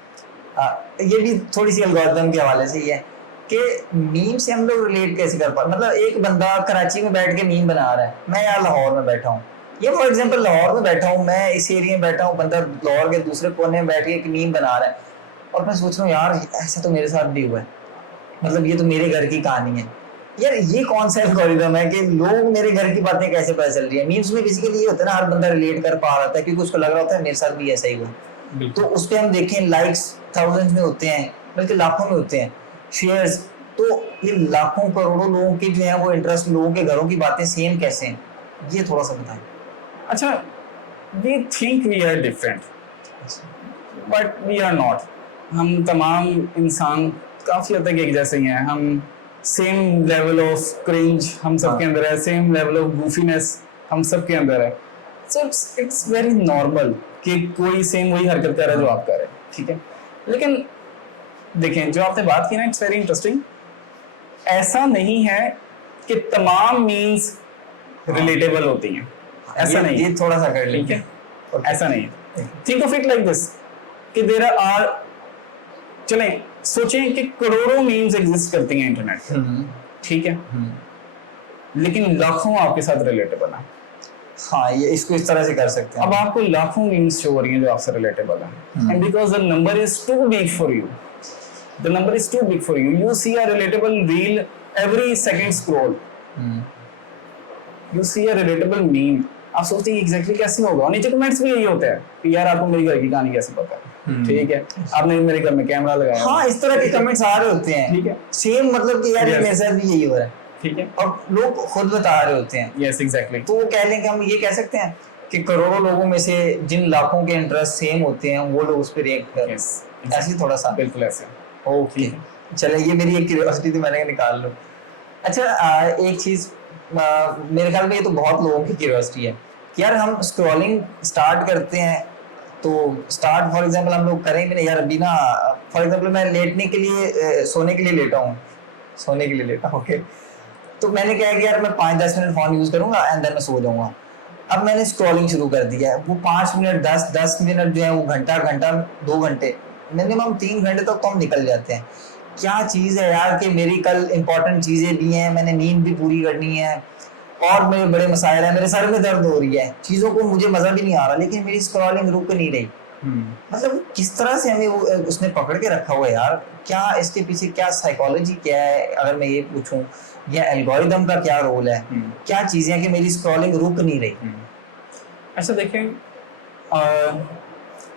ये भी थोड़ी सी एल्गोरिथम के हवाले से ही है कि मीम से हम लोग रिलेट कैसे कर पाते। मतलब एक बंदा कराची में बैठ के मीम बना रहा है, मैं यहाँ लाहौर में बैठा हूँ, ये फॉर एग्जांपल लाहौर में बैठा हूँ, मैं इस एरिया में बैठा हूँ, बंदा लाहौर के दूसरे कोने में बैठ के एक मीम बना रहा है, और मैं सोच रहा हूँ यार ऐसा तो मेरे साथ भी हुआ है, मतलब ये तो मेरे घर की कहानी है। यार ये कौन सा एल्गोरिथम है कि लोग मेरे घर की बातें कैसे पता चल रही है। मीम्स में बेसिकली ये होता है ना, हर बंदा रिलेट कर पा रहा था क्योंकि उसको लग रहा होता है मेरे साथ भी ऐसा ही हुआ। तो उस पर हम देखें लाइक्स थाउजेंड्स में होते हैं, बल्कि लाखों में होते हैं, शेयर्स, तो ये लाखों करोड़ों लोगों की जो है वो इंटरेस्ट, लोगों के घरों की बातें सेम कैसे हैं, ये थोड़ा सा बताएं। अच्छा, we think we are different but we are not. हम तमाम इंसान काफ़ी हद तक एक जैसे ही हैं। हम सेम लेवल ऑफ क्रिंज हम सबके अंदर है, सेम लेवल ऑफ गूफीनेस हम सबके अंदर है। सो इट्स वेरी नॉर्मल कि कोई सेम वही हरकत कर रहा है जो आप कर रहे हैं, ठीक है। लेकिन देखें, जो आपने बात की ना, इट्स वेरी इंटरेस्टिंग। ऐसा नहीं है कि तमाम मीन्स रिलेटेबल होती हैं, ऐसा नहीं है। ये थोड़ा सा कर ठीक लीजिए। है, ऐसा नहीं है। Think of it like this कि देयर आर, चलें सोचें कि करोड़ों मीम्स एग्जिस्ट करती हैं इंटरनेट पे, ठीक है, लेकिन लाखों आपके साथ रिलेटेबल है। हाँ, ये इसको इस तरह से कर सकते हैं। अब आपको लाखों मीम्स शो हो रही हैं जो आपसे रिलेटेबल है, and because the number is too big for you, the number is too big for you, you see a relatable reel every second scroll, you see a relatable meme, आप सोचते हैं exactly कैसे होगा, और नीचे comments भी यही होते हैं कि यार आपको मेरे घर की कहानी कैसे पता है, ठीक है, आपने मेरे घर में कैमरा लगाया। हाँ, इस तरह के कमेंट्स आ रहे होते हैं, ठीक है, सेम, मतलब कि यार Yes. मेरे साथ भी यही हो रहा है, ठीक है, और लोग खुद बता रहे होते हैं। Yes exactly. तो वो कह लें कि हम ये कह सकते हैं कि करोड़ों लोगों में से जिन लाखों के इंटरेस्ट सेम होते हैं वो लोग उस पर रिएक्ट कर रहे हैं। यस, ऐसे ही थोड़ा सा। बिल्कुल ऐसे। ओके, चले, ये मेरी एक क्यूरियोसिटी थी, मैंने कहा निकाल लो। अच्छा, एक चीज मेरे ख्याल में ये तो बहुत लोगों की क्यूरियोसिटी है कि यार हम स्क्रॉलिंग स्टार्ट करते हैं, तो स्टार्ट फॉर एग्जांपल हम लोग करें भी नहीं यार, अभी ना फॉर एग्जांपल मैं लेटने के लिए सोने के लिए लेटा हूँ, ओके, तो मैंने क्या है कि यार मैं 5-10 मिनट फोन यूज करूंगा एंड देन मैं सो जाऊंगा। अब मैंने स्क्रॉलिंग शुरू कर दिया है, वो 5 मिनट 10 मिनट जो है वो घंटा 2 घंटे, मिनिमम 3 घंटे तक तो हम निकल जाते हैं। क्या चीज़ है यार कि मेरी कल इंपॉर्टेंट चीज़ें भी हैं, मैंने नींद भी पूरी करनी है, और मेरे बड़े मसाइल हैं, मेरे सर में दर्द हो रही है, चीज़ों को मुझे मज़ा भी नहीं आ रहा, लेकिन मेरी स्क्रॉलिंग रुक नहीं रही। मतलब किस तरह से हमें वो उसने पकड़ के रखा हुआ है यार, क्या इसके पीछे क्या साइकोलॉजी क्या है, अगर मैं ये पूछूं, या एल्गोरिदम का क्या रोल है, क्या चीज़ें हैं कि मेरी स्क्रॉलिंग रुक नहीं रही। अच्छा देखें,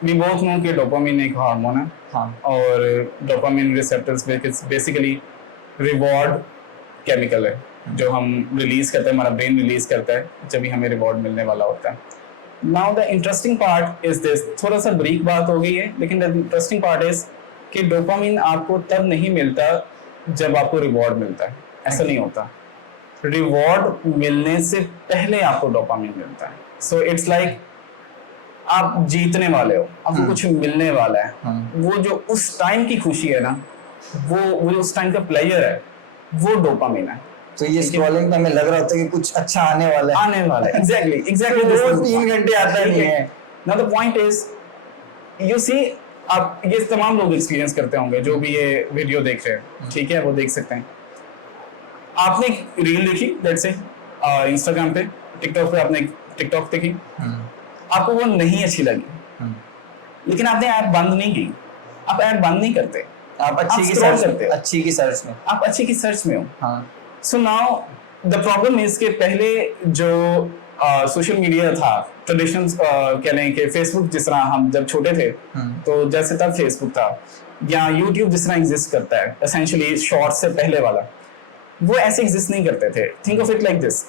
वी बोथ नो कि डोपामिन एक हार्मोन है, हाँ, और dopamine receptors basically reward chemical है जो हम रिलीज करते हैं, हमारा ब्रेन रिलीज करता है जब भी हमें रिवॉर्ड मिलने वाला होता है। Now the interesting part is this, थोड़ा सा ब्रीक बात हो गई है, लेकिन द इंटरेस्टिंग पार्ट इज कि डोपामिन आपको तब नहीं मिलता जब आपको रिवॉर्ड मिलता है, ऐसा नहीं होता। रिवॉर्ड मिलने से पहले आपको डोपामिन मिलता है। सो इट्स लाइक आप जीतने वाले हो, आपको कुछ मिलने वाला है, वो जो उस टाइम की खुशी है ना, वो जो उस टाइम का प्लेजर है, वो डोपामिन है। तो ये स्क्रॉलिंग में हमें लग रहा होता है कि कुछ अच्छा आने वाला है, एग्जैक्टली वो 3 घंटे आता नहीं है। Now the point is, you see, आप ये तमाम लोग एक्सपीरियंस करते होंगे जो भी ये वीडियो देख रहे हैं, ठीक है, वो देख सकते हैं। आपने एक रील देखी, लेट्स से इंस्टाग्राम पे, टिकटॉक पे, आपने टिकटॉक देखी, आपको वो नहीं अच्छी लगी, लेकिन आपने ऐप बंद नहीं की, आप ऐप बंद नहीं करते, आप अच्छी की scroll सर्च करते हो, अच्छी की सर्च में, आप अच्छी की सर्च में हो। हाँ, so now the problem is कि पहले जो सोशल मीडिया था, ट्रेडिशनल कह लें कि फेसबुक जिस तरह हम जब छोटे थे, तो जैसे तब फेसबुक था, या यूट्यूब जिस तरह एग्जिस्ट करता है एसेंशियली शॉर्ट से पहले वाला, वो ऐसे एग्जिस्ट नहीं करते थे। Think of it like this,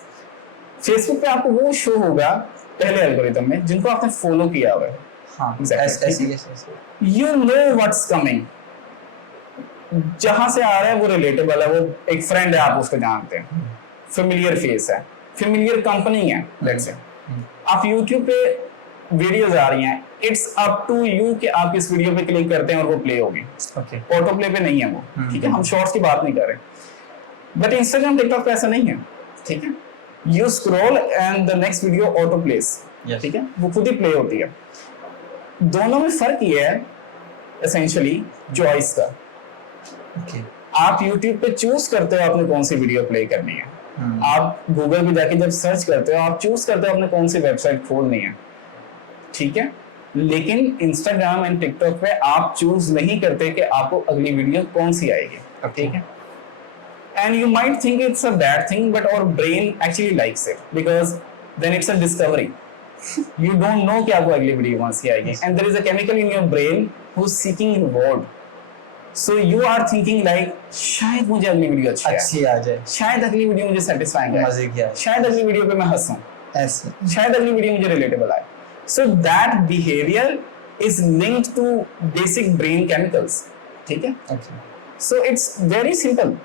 Facebook पे आपको वो शो होगा पहले एल्गोरिथम में जिनको आपने फॉलो किया हुआ है, हाँ, exactly. You know what's coming, जहां से आ रहा है वो रिलेटेबल है, वो एक फ्रेंड है, आप उसको जानते हैं, फेमिलियर फेस है, फेमिलियर कंपनी है, लेट्स से। आप YouTube पे वीडियोज आ रही हैं, इट्स अप टू यू कि आप किस वीडियो पे क्लिक करते हैं और वो प्ले होगी। ओके ऑटो प्ले पे नहीं है वो, ठीक है, हम शॉर्ट्स की बात नहीं कर रहे। बट इंस्टाग्राम टिकटॉक पे ऐसा नहीं है, ठीक है, you scroll and the next video auto place, Yes. ठीक है, वो खुद ही प्ले होती है। दोनों में फर्क ये है एसेंशियली चॉइस का। ओके आप YouTube पे चूज करते हो आपने कौन सी वीडियो प्ले करनी है, आप गूगल पे जाके जब सर्च करते हो आप चूज करते हो आपने कौन सी वेबसाइट खोलनी है, ठीक है। लेकिन इंस्टाग्राम एंड टिकटॉक पे आप चूज नहीं करते कि आपको अगली वीडियो कौन सी आएगी, ठीक है। And you might think it's a bad thing but our brain actually likes it because then it's a discovery. You don't know कि आपको अगली वीडियो कौन सी आएगी and there is a chemical in your brain who is seeking reward. So you are thinking like शायद मुझे अगली video अच्छी आ जाए, शायद अगली वीडियो मुझे सेटिस्फाइंग है, मजे की आए, शायद अगली वीडियो पे मैं हंसूं, ऐसे शायद अगली वीडियो मुझे रिलेटेबल आए। So that behaviour is linked to basic brain chemicals, ठीक है। Okay so it's very simple.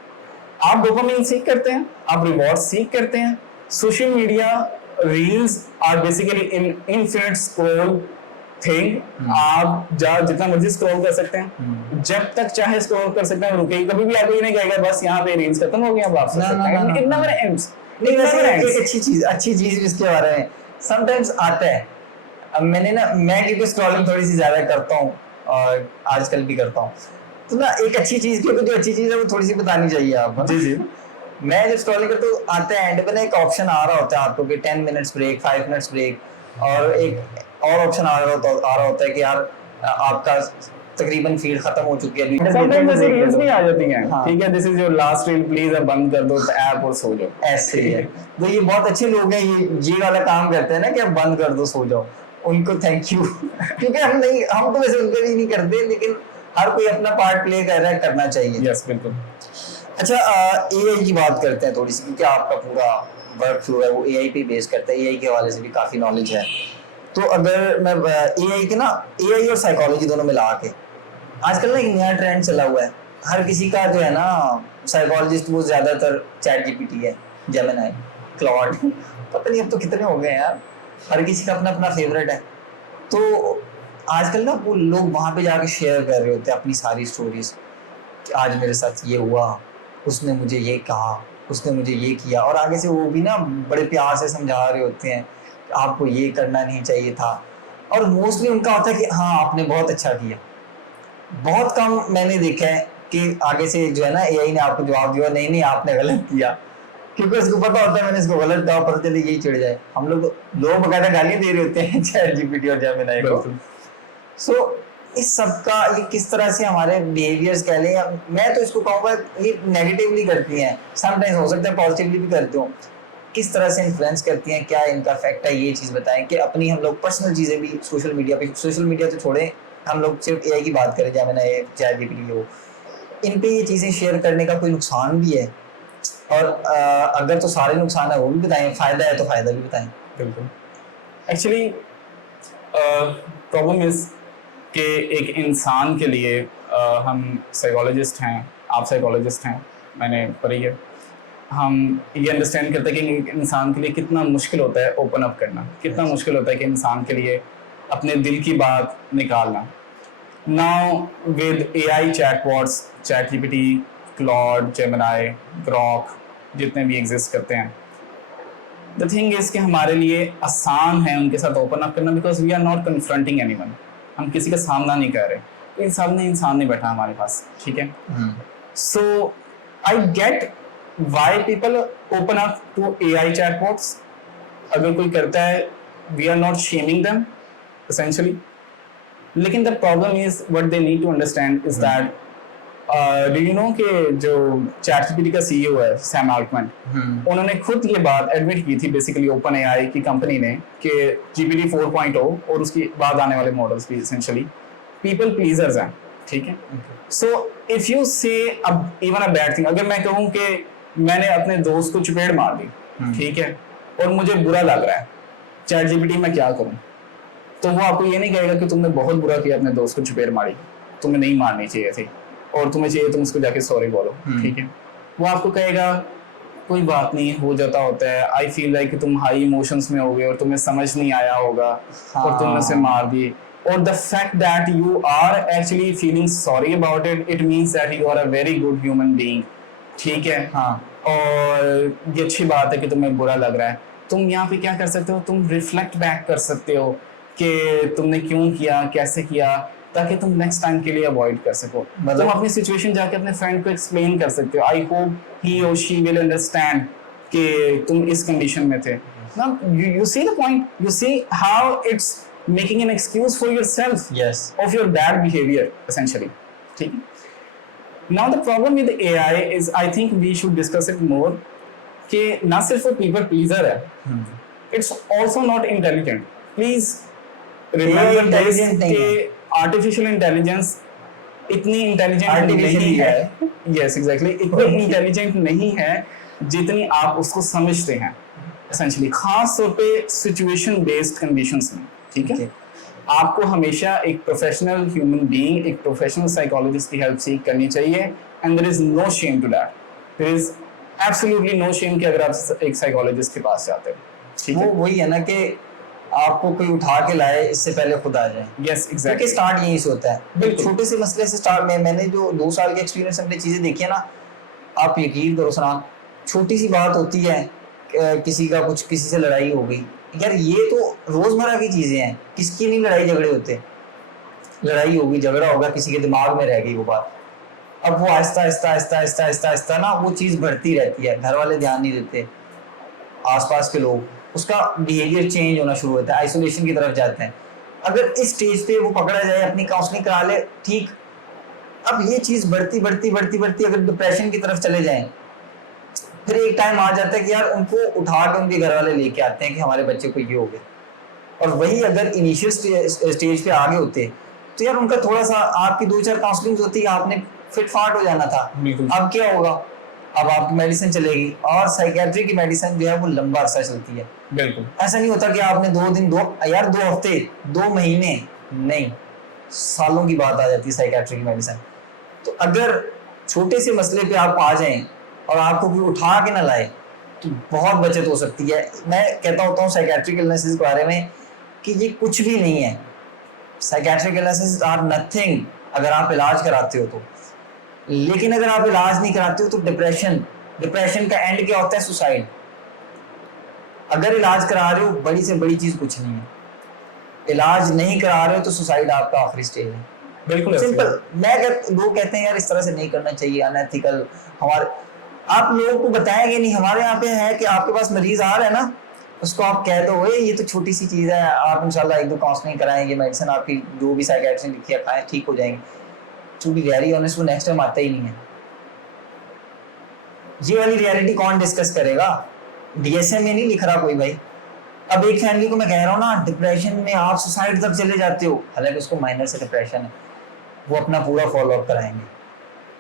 आप डोपामिन सीख करते हैं, आप रिवॉर्ड सीख करते हैं। Social media reels are basically in infinite scroll thing. आप जितना मर्जी स्क्रॉल कर सकते हैं, जब तक चाहे स्क्रॉल कर सकते हैं, रुकेगी कभी भी। आपको ये नहीं कहेगा बस यहाँ पे रील्स खत्म हो गई अब आप सो सकते हैं। It never ends. नहीं, वैसे एक अच्छी चीज इसके बारे में समटाइम्स आता है। अब मैं क्योंकि स्क्रॉलिंग थोड़ी सी ज्यादा करता हूँ और आजकल भी करता हूँ, तो ना एक अच्छी चीज, क्योंकि जो अच्छी चीज है वो थोड़ी सी बतानी चाहिए आपको। जी जी। मैं जब स्क्रॉलिंग करता हूँ आते हैं एंड पे ना एक ऑप्शन आ रहा होता है आपको कि 10 मिनट्स ब्रेक, 5 मिनट्स ब्रेक, और एक और ऑप्शन आ रहा होता है कि यार आपका तकरीबन फीड खत्म हो चुकी है। समटाइम्स ऐसी रील्स भी आ जाती हैं, हाँ। ठीक है, this is your last reel please, अब बंद कर दो ऐप और सो जाओ। ऐसे ही है। तो ये बहुत अच्छे लोग हैं, ये वाला काम करते हैं ना कि अब बंद कर दो सो जाओ, उनको थैंक यू। क्योंकि हम तो वैसे उनके भी नहीं करते, लेकिन हर कोई अपना पार्ट प्ले कर रहा है, करना चाहिए। यस बिल्कुल। अच्छा, एआई की बात करते हैं थोड़ी सी, क्योंकि आपका पूरा वर्क फ्लो है वो एआई पे बेस करता है, एआई के हवाले से भी काफी नॉलेज है। तो अगर मैं एआई और साइकोलॉजी दोनों मिला के, आजकल ना एक नया ट्रेंड चला हुआ है, हर किसी का जो है ना साइकोलॉजिस्ट वो ज्यादातर चैट जीपीटी है, जेमिनी, क्लॉड, पता नहीं अब तो कितने हो गए हैं यार, हर किसी का अपना अपना फेवरेट है। तो आजकल ना वो लोग वहां पे जाके शेयर कर रहे होते हैं अपनी सारी स्टोरीज कि आज मेरे साथ ये हुआ, उसने मुझे ये कहा, उसने मुझे ये किया, और आगे से वो भी ना बड़े प्यार से समझा रहे होते हैं कि आपको ये करना नहीं चाहिए था। और मोस्टली उनका होता है कि हाँ आपने बहुत अच्छा किया। बहुत कम मैंने देखा है कि आगे से जो है ना एआई ने आपको जवाब दिया नहीं नहीं आपने गलत किया, क्योंकि उसको पता होता है मैंने इसको गलत कहा, पता चले यही चिढ़ जाए। हम लोग बकायदा गालियां दे रहे होते हैं चैट जीपीटी और जेमिनी को। सो इस सब का ये किस तरह से हमारे बिहेवियर्स कह लें, मैं तो इसको कहूँगा ये नेगेटिवली करती हैं, समटाइम्स हो सकता है पॉजिटिवली भी करते हो, किस तरह से इन्फ्लुएंस करती हैं, क्या इनका इफेक्ट है, ये चीज़ बताएं कि अपनी हम लोग पर्सनल चीज़ें भी सोशल मीडिया पे, सोशल मीडिया तो छोड़ें, हम लोग सिर्फ एआई की बात करें, जेमिनी, चैट जीपीटी हो, इन पे ये चीज़ें शेयर करने का कोई नुकसान भी है, और अगर तो सारे नुकसान है वो भी बताएं, फ़ायदा है तो फ़ायदा भी बताएं। बिल्कुल। एक्चुअली प्रॉब्लम इज कि एक इंसान के लिए हम साइकोलॉजिस्ट हैं, आप साइकोलॉजिस्ट हैं, मैंने पढ़ी है, हम ये अंडरस्टैंड करते हैं कि एक इंसान के लिए कितना मुश्किल होता है ओपन अप करना, कितना मुश्किल होता है कि इंसान के लिए अपने दिल की बात निकालना। Now with AI chatbots, chat GPT, Claude, Gemini, Grok, जितने भी एग्जिस्ट करते हैं, द थिंग इज कि हमारे लिए आसान है उनके साथ ओपन अप करना, because we are not confronting anyone. हम किसी का सामना नहीं कर रहे, कोई सामने इंसान नहीं बैठा हमारे पास, ठीक है। So I get why people open up to AI chatbots. अगर कोई करता है, we are not shaming them essentially, लेकिन the problem is what they need to understand is that do you know कि जो चैट जीपीटी का CEO है Sam Altman, उन्होंने खुद ये बात एडमिट की थी बेसिकली ओपन एआई की कंपनी ने कि जीपीटी 4.0 और उसके बाद आने वाले मॉडल्स भी एसेंशियली पीपल प्लीजर्स हैं, ठीक है। सो इफ यू से अब इवन अ बैड थिंग, अगर मैं कहूँ कि मैंने अपने दोस्त को चपेट मार दी, ठीक है, और मुझे बुरा लग रहा है, चैट जीपीटी मैं क्या करूँ, तो वो आपको ये नहीं कहेगा कि तुमने बहुत बुरा किया अपने दोस्त को चपेट मारी, तुम्हें नहीं मारनी चाहिए थी और तुम्हें चाहिए तुम उसको जाके सॉरी बोलो, ठीक है। वो आपको कहेगा कोई बात नहीं, हो जाता होता है, आई फील लाइक कि तुम हाई इमोशंस में हो गए और तुम्हें समझ नहीं आया होगा और तुमने उसे मार दिए, और the fact that you are actually feeling sorry about it, it means that you are a very good human being, ठीक है। हाँ और ये अच्छी बात है कि तुम्हें बुरा लग रहा है। तुम यहाँ पे क्या कर सकते हो, तुम रिफ्लेक्ट बैक कर सकते हो कि तुमने क्यों किया, कैसे किया, ताकि तुम नेक्स्ट टाइम के लिए अवॉइड कर सको। तुम अपनी सिचुएशन जाके अपने फ्रेंड को एक्सप्लेन कर सकते हो। आई होप ही और शी विल अंडरस्टैंड कि तुम इस कंडीशन में थे ना। You see the point, you see how it's making an excuse for yourself yes of your bad behaviour essentially, ठीक है। Now the problem with AI is I think we should discuss it more कि ना सिर्फ वो people pleaser है, it's also not intelligent. Please remember this intelligent नहीं कि artificial intelligence इतनी intelligent Artificial नहीं ही है। Yes, exactly. इतनी intelligent नहीं है जितनी आप उसको समझते हैं essentially, खास तौर पे situation based conditions में, ठीक है। आपको हमेशा एक प्रोफेशनल ह्यूमन बीइंग, एक प्रोफेशनल साइकोलॉजिस्ट की हेल्प सीख करनी चाहिए, and there is no shame to that, there is absolutely no shame कि अगर आप एक साइकोलॉजिस्ट के पास जाते हो, ठीक है। वही है ना कि आपको कोई उठा के लाए इससे पहले खुद आ जाए। यस क्योंकि एग्जैक्टली, स्टार्ट यहीं से होता है, बिल्कुल। छोटे से मसले से स्टार्ट में। मैंने जो 2 साल के एक्सपीरियंस अपनी चीजें देखी है ना, आप यकीन करो सना, छोटी सी बात होती है, किसी का कुछ, किसी से लड़ाई हो गई, यार ये तो रोजमर्रा की चीजें हैं, किसकी नहीं लड़ाई झगड़े होते। लड़ाई होगी, झगड़ा होगा, किसी के दिमाग में रह गई वो बात, अब वो आहिस्ता आहिस्ता आहिस्ता आहिस्ता आहिस्ता आहिस्ता ना वो चीज बढ़ती रहती है। घर वाले ध्यान नहीं देते, आसपास के लोग, उसका बिहेवियर चेंज होना शुरू होता है, आइसोलेशन की तरफ जाते हैं। अगर इस स्टेज पे वो पकड़ा जाए, अपनी काउंसलिंग करा ले, ठीक। अब ये चीज बढ़ती बढ़ती बढ़ती बढ़ती अगर डिप्रेशन की तरफ चले जाएं, फिर एक टाइम आ जाता है कि यार उनको उठा के उनके घर वाले लेके आते हैं कि हमारे बच्चे को ये हो गया। और वही अगर इनिशियल स्टेज पे आगे होते तो यार उनका थोड़ा सा, आपकी 2-4 काउंसलिंग होती, आपने फिट फाट हो जाना था। बिल्कुल। अब क्या होगा, अब आपकी मेडिसिन चलेगी, और साइकेट्री की मेडिसिन जो है वो लंबा अरसा चलती है। बिल्कुल, ऐसा नहीं होता कि आपने 2 दिन, 2 हफ्ते, 2 महीने नहीं, सालों की बात आ जाती है साइकेट्री की मेडिसिन। तो अगर छोटे से मसले पे आप आ जाएं और आपको कोई उठा के ना लाए तो बहुत बचत हो सकती है। मैं कहता होता हूँ साइकेट्रिक इलनेसेस के बारे में कि ये कुछ भी नहीं है। साइकेट्रिक इलनेसेस आर नथिंग अगर आप इलाज कराते हो तो। लेकिन अगर आप इलाज नहीं कराते हो तो डिप्रेशन का एंड क्या होता है, सुसाइड। अगर इलाज करा रहे हो, बड़ी से बड़ी चीज कुछ नहीं है। इलाज नहीं करा रहे हो तो सुसाइड आपका आखिरी स्टेज है। बिल्कुल सिंपल। लोग कहते हैं यार इस तरह से नहीं करना चाहिए, अनएथिकल। हमारे, आप लोगों को बताएंगे नहीं। हमारे यहाँ पे है कि आपके पास मरीज आ रहा है ना, उसको आप कह दो ये तो छोटी सी चीज है, आप इंशाल्लाह 1-2 काउंसलिंग कराएंगे, मेडिसिन आपकी जो भी साइकियाट्रिस्ट ने लिखी है खाएं, ठीक हो जाएंगे। टू बी वेरी ऑनेस्ट, वो नेक्स्ट टाइम आता ही नहीं है। ये वाली रियलिटी कौन डिस्कस करेगा? डीएसएम में नहीं लिख रहा कोई भाई। अब एक फैमिली को मैं कह रहा हूँ ना, डिप्रेशन में आप सुसाइड तक चले जाते हो, हालांकि उसको माइनर से डिप्रेशन है, वो अपना पूरा फॉलोअप कराएंगे,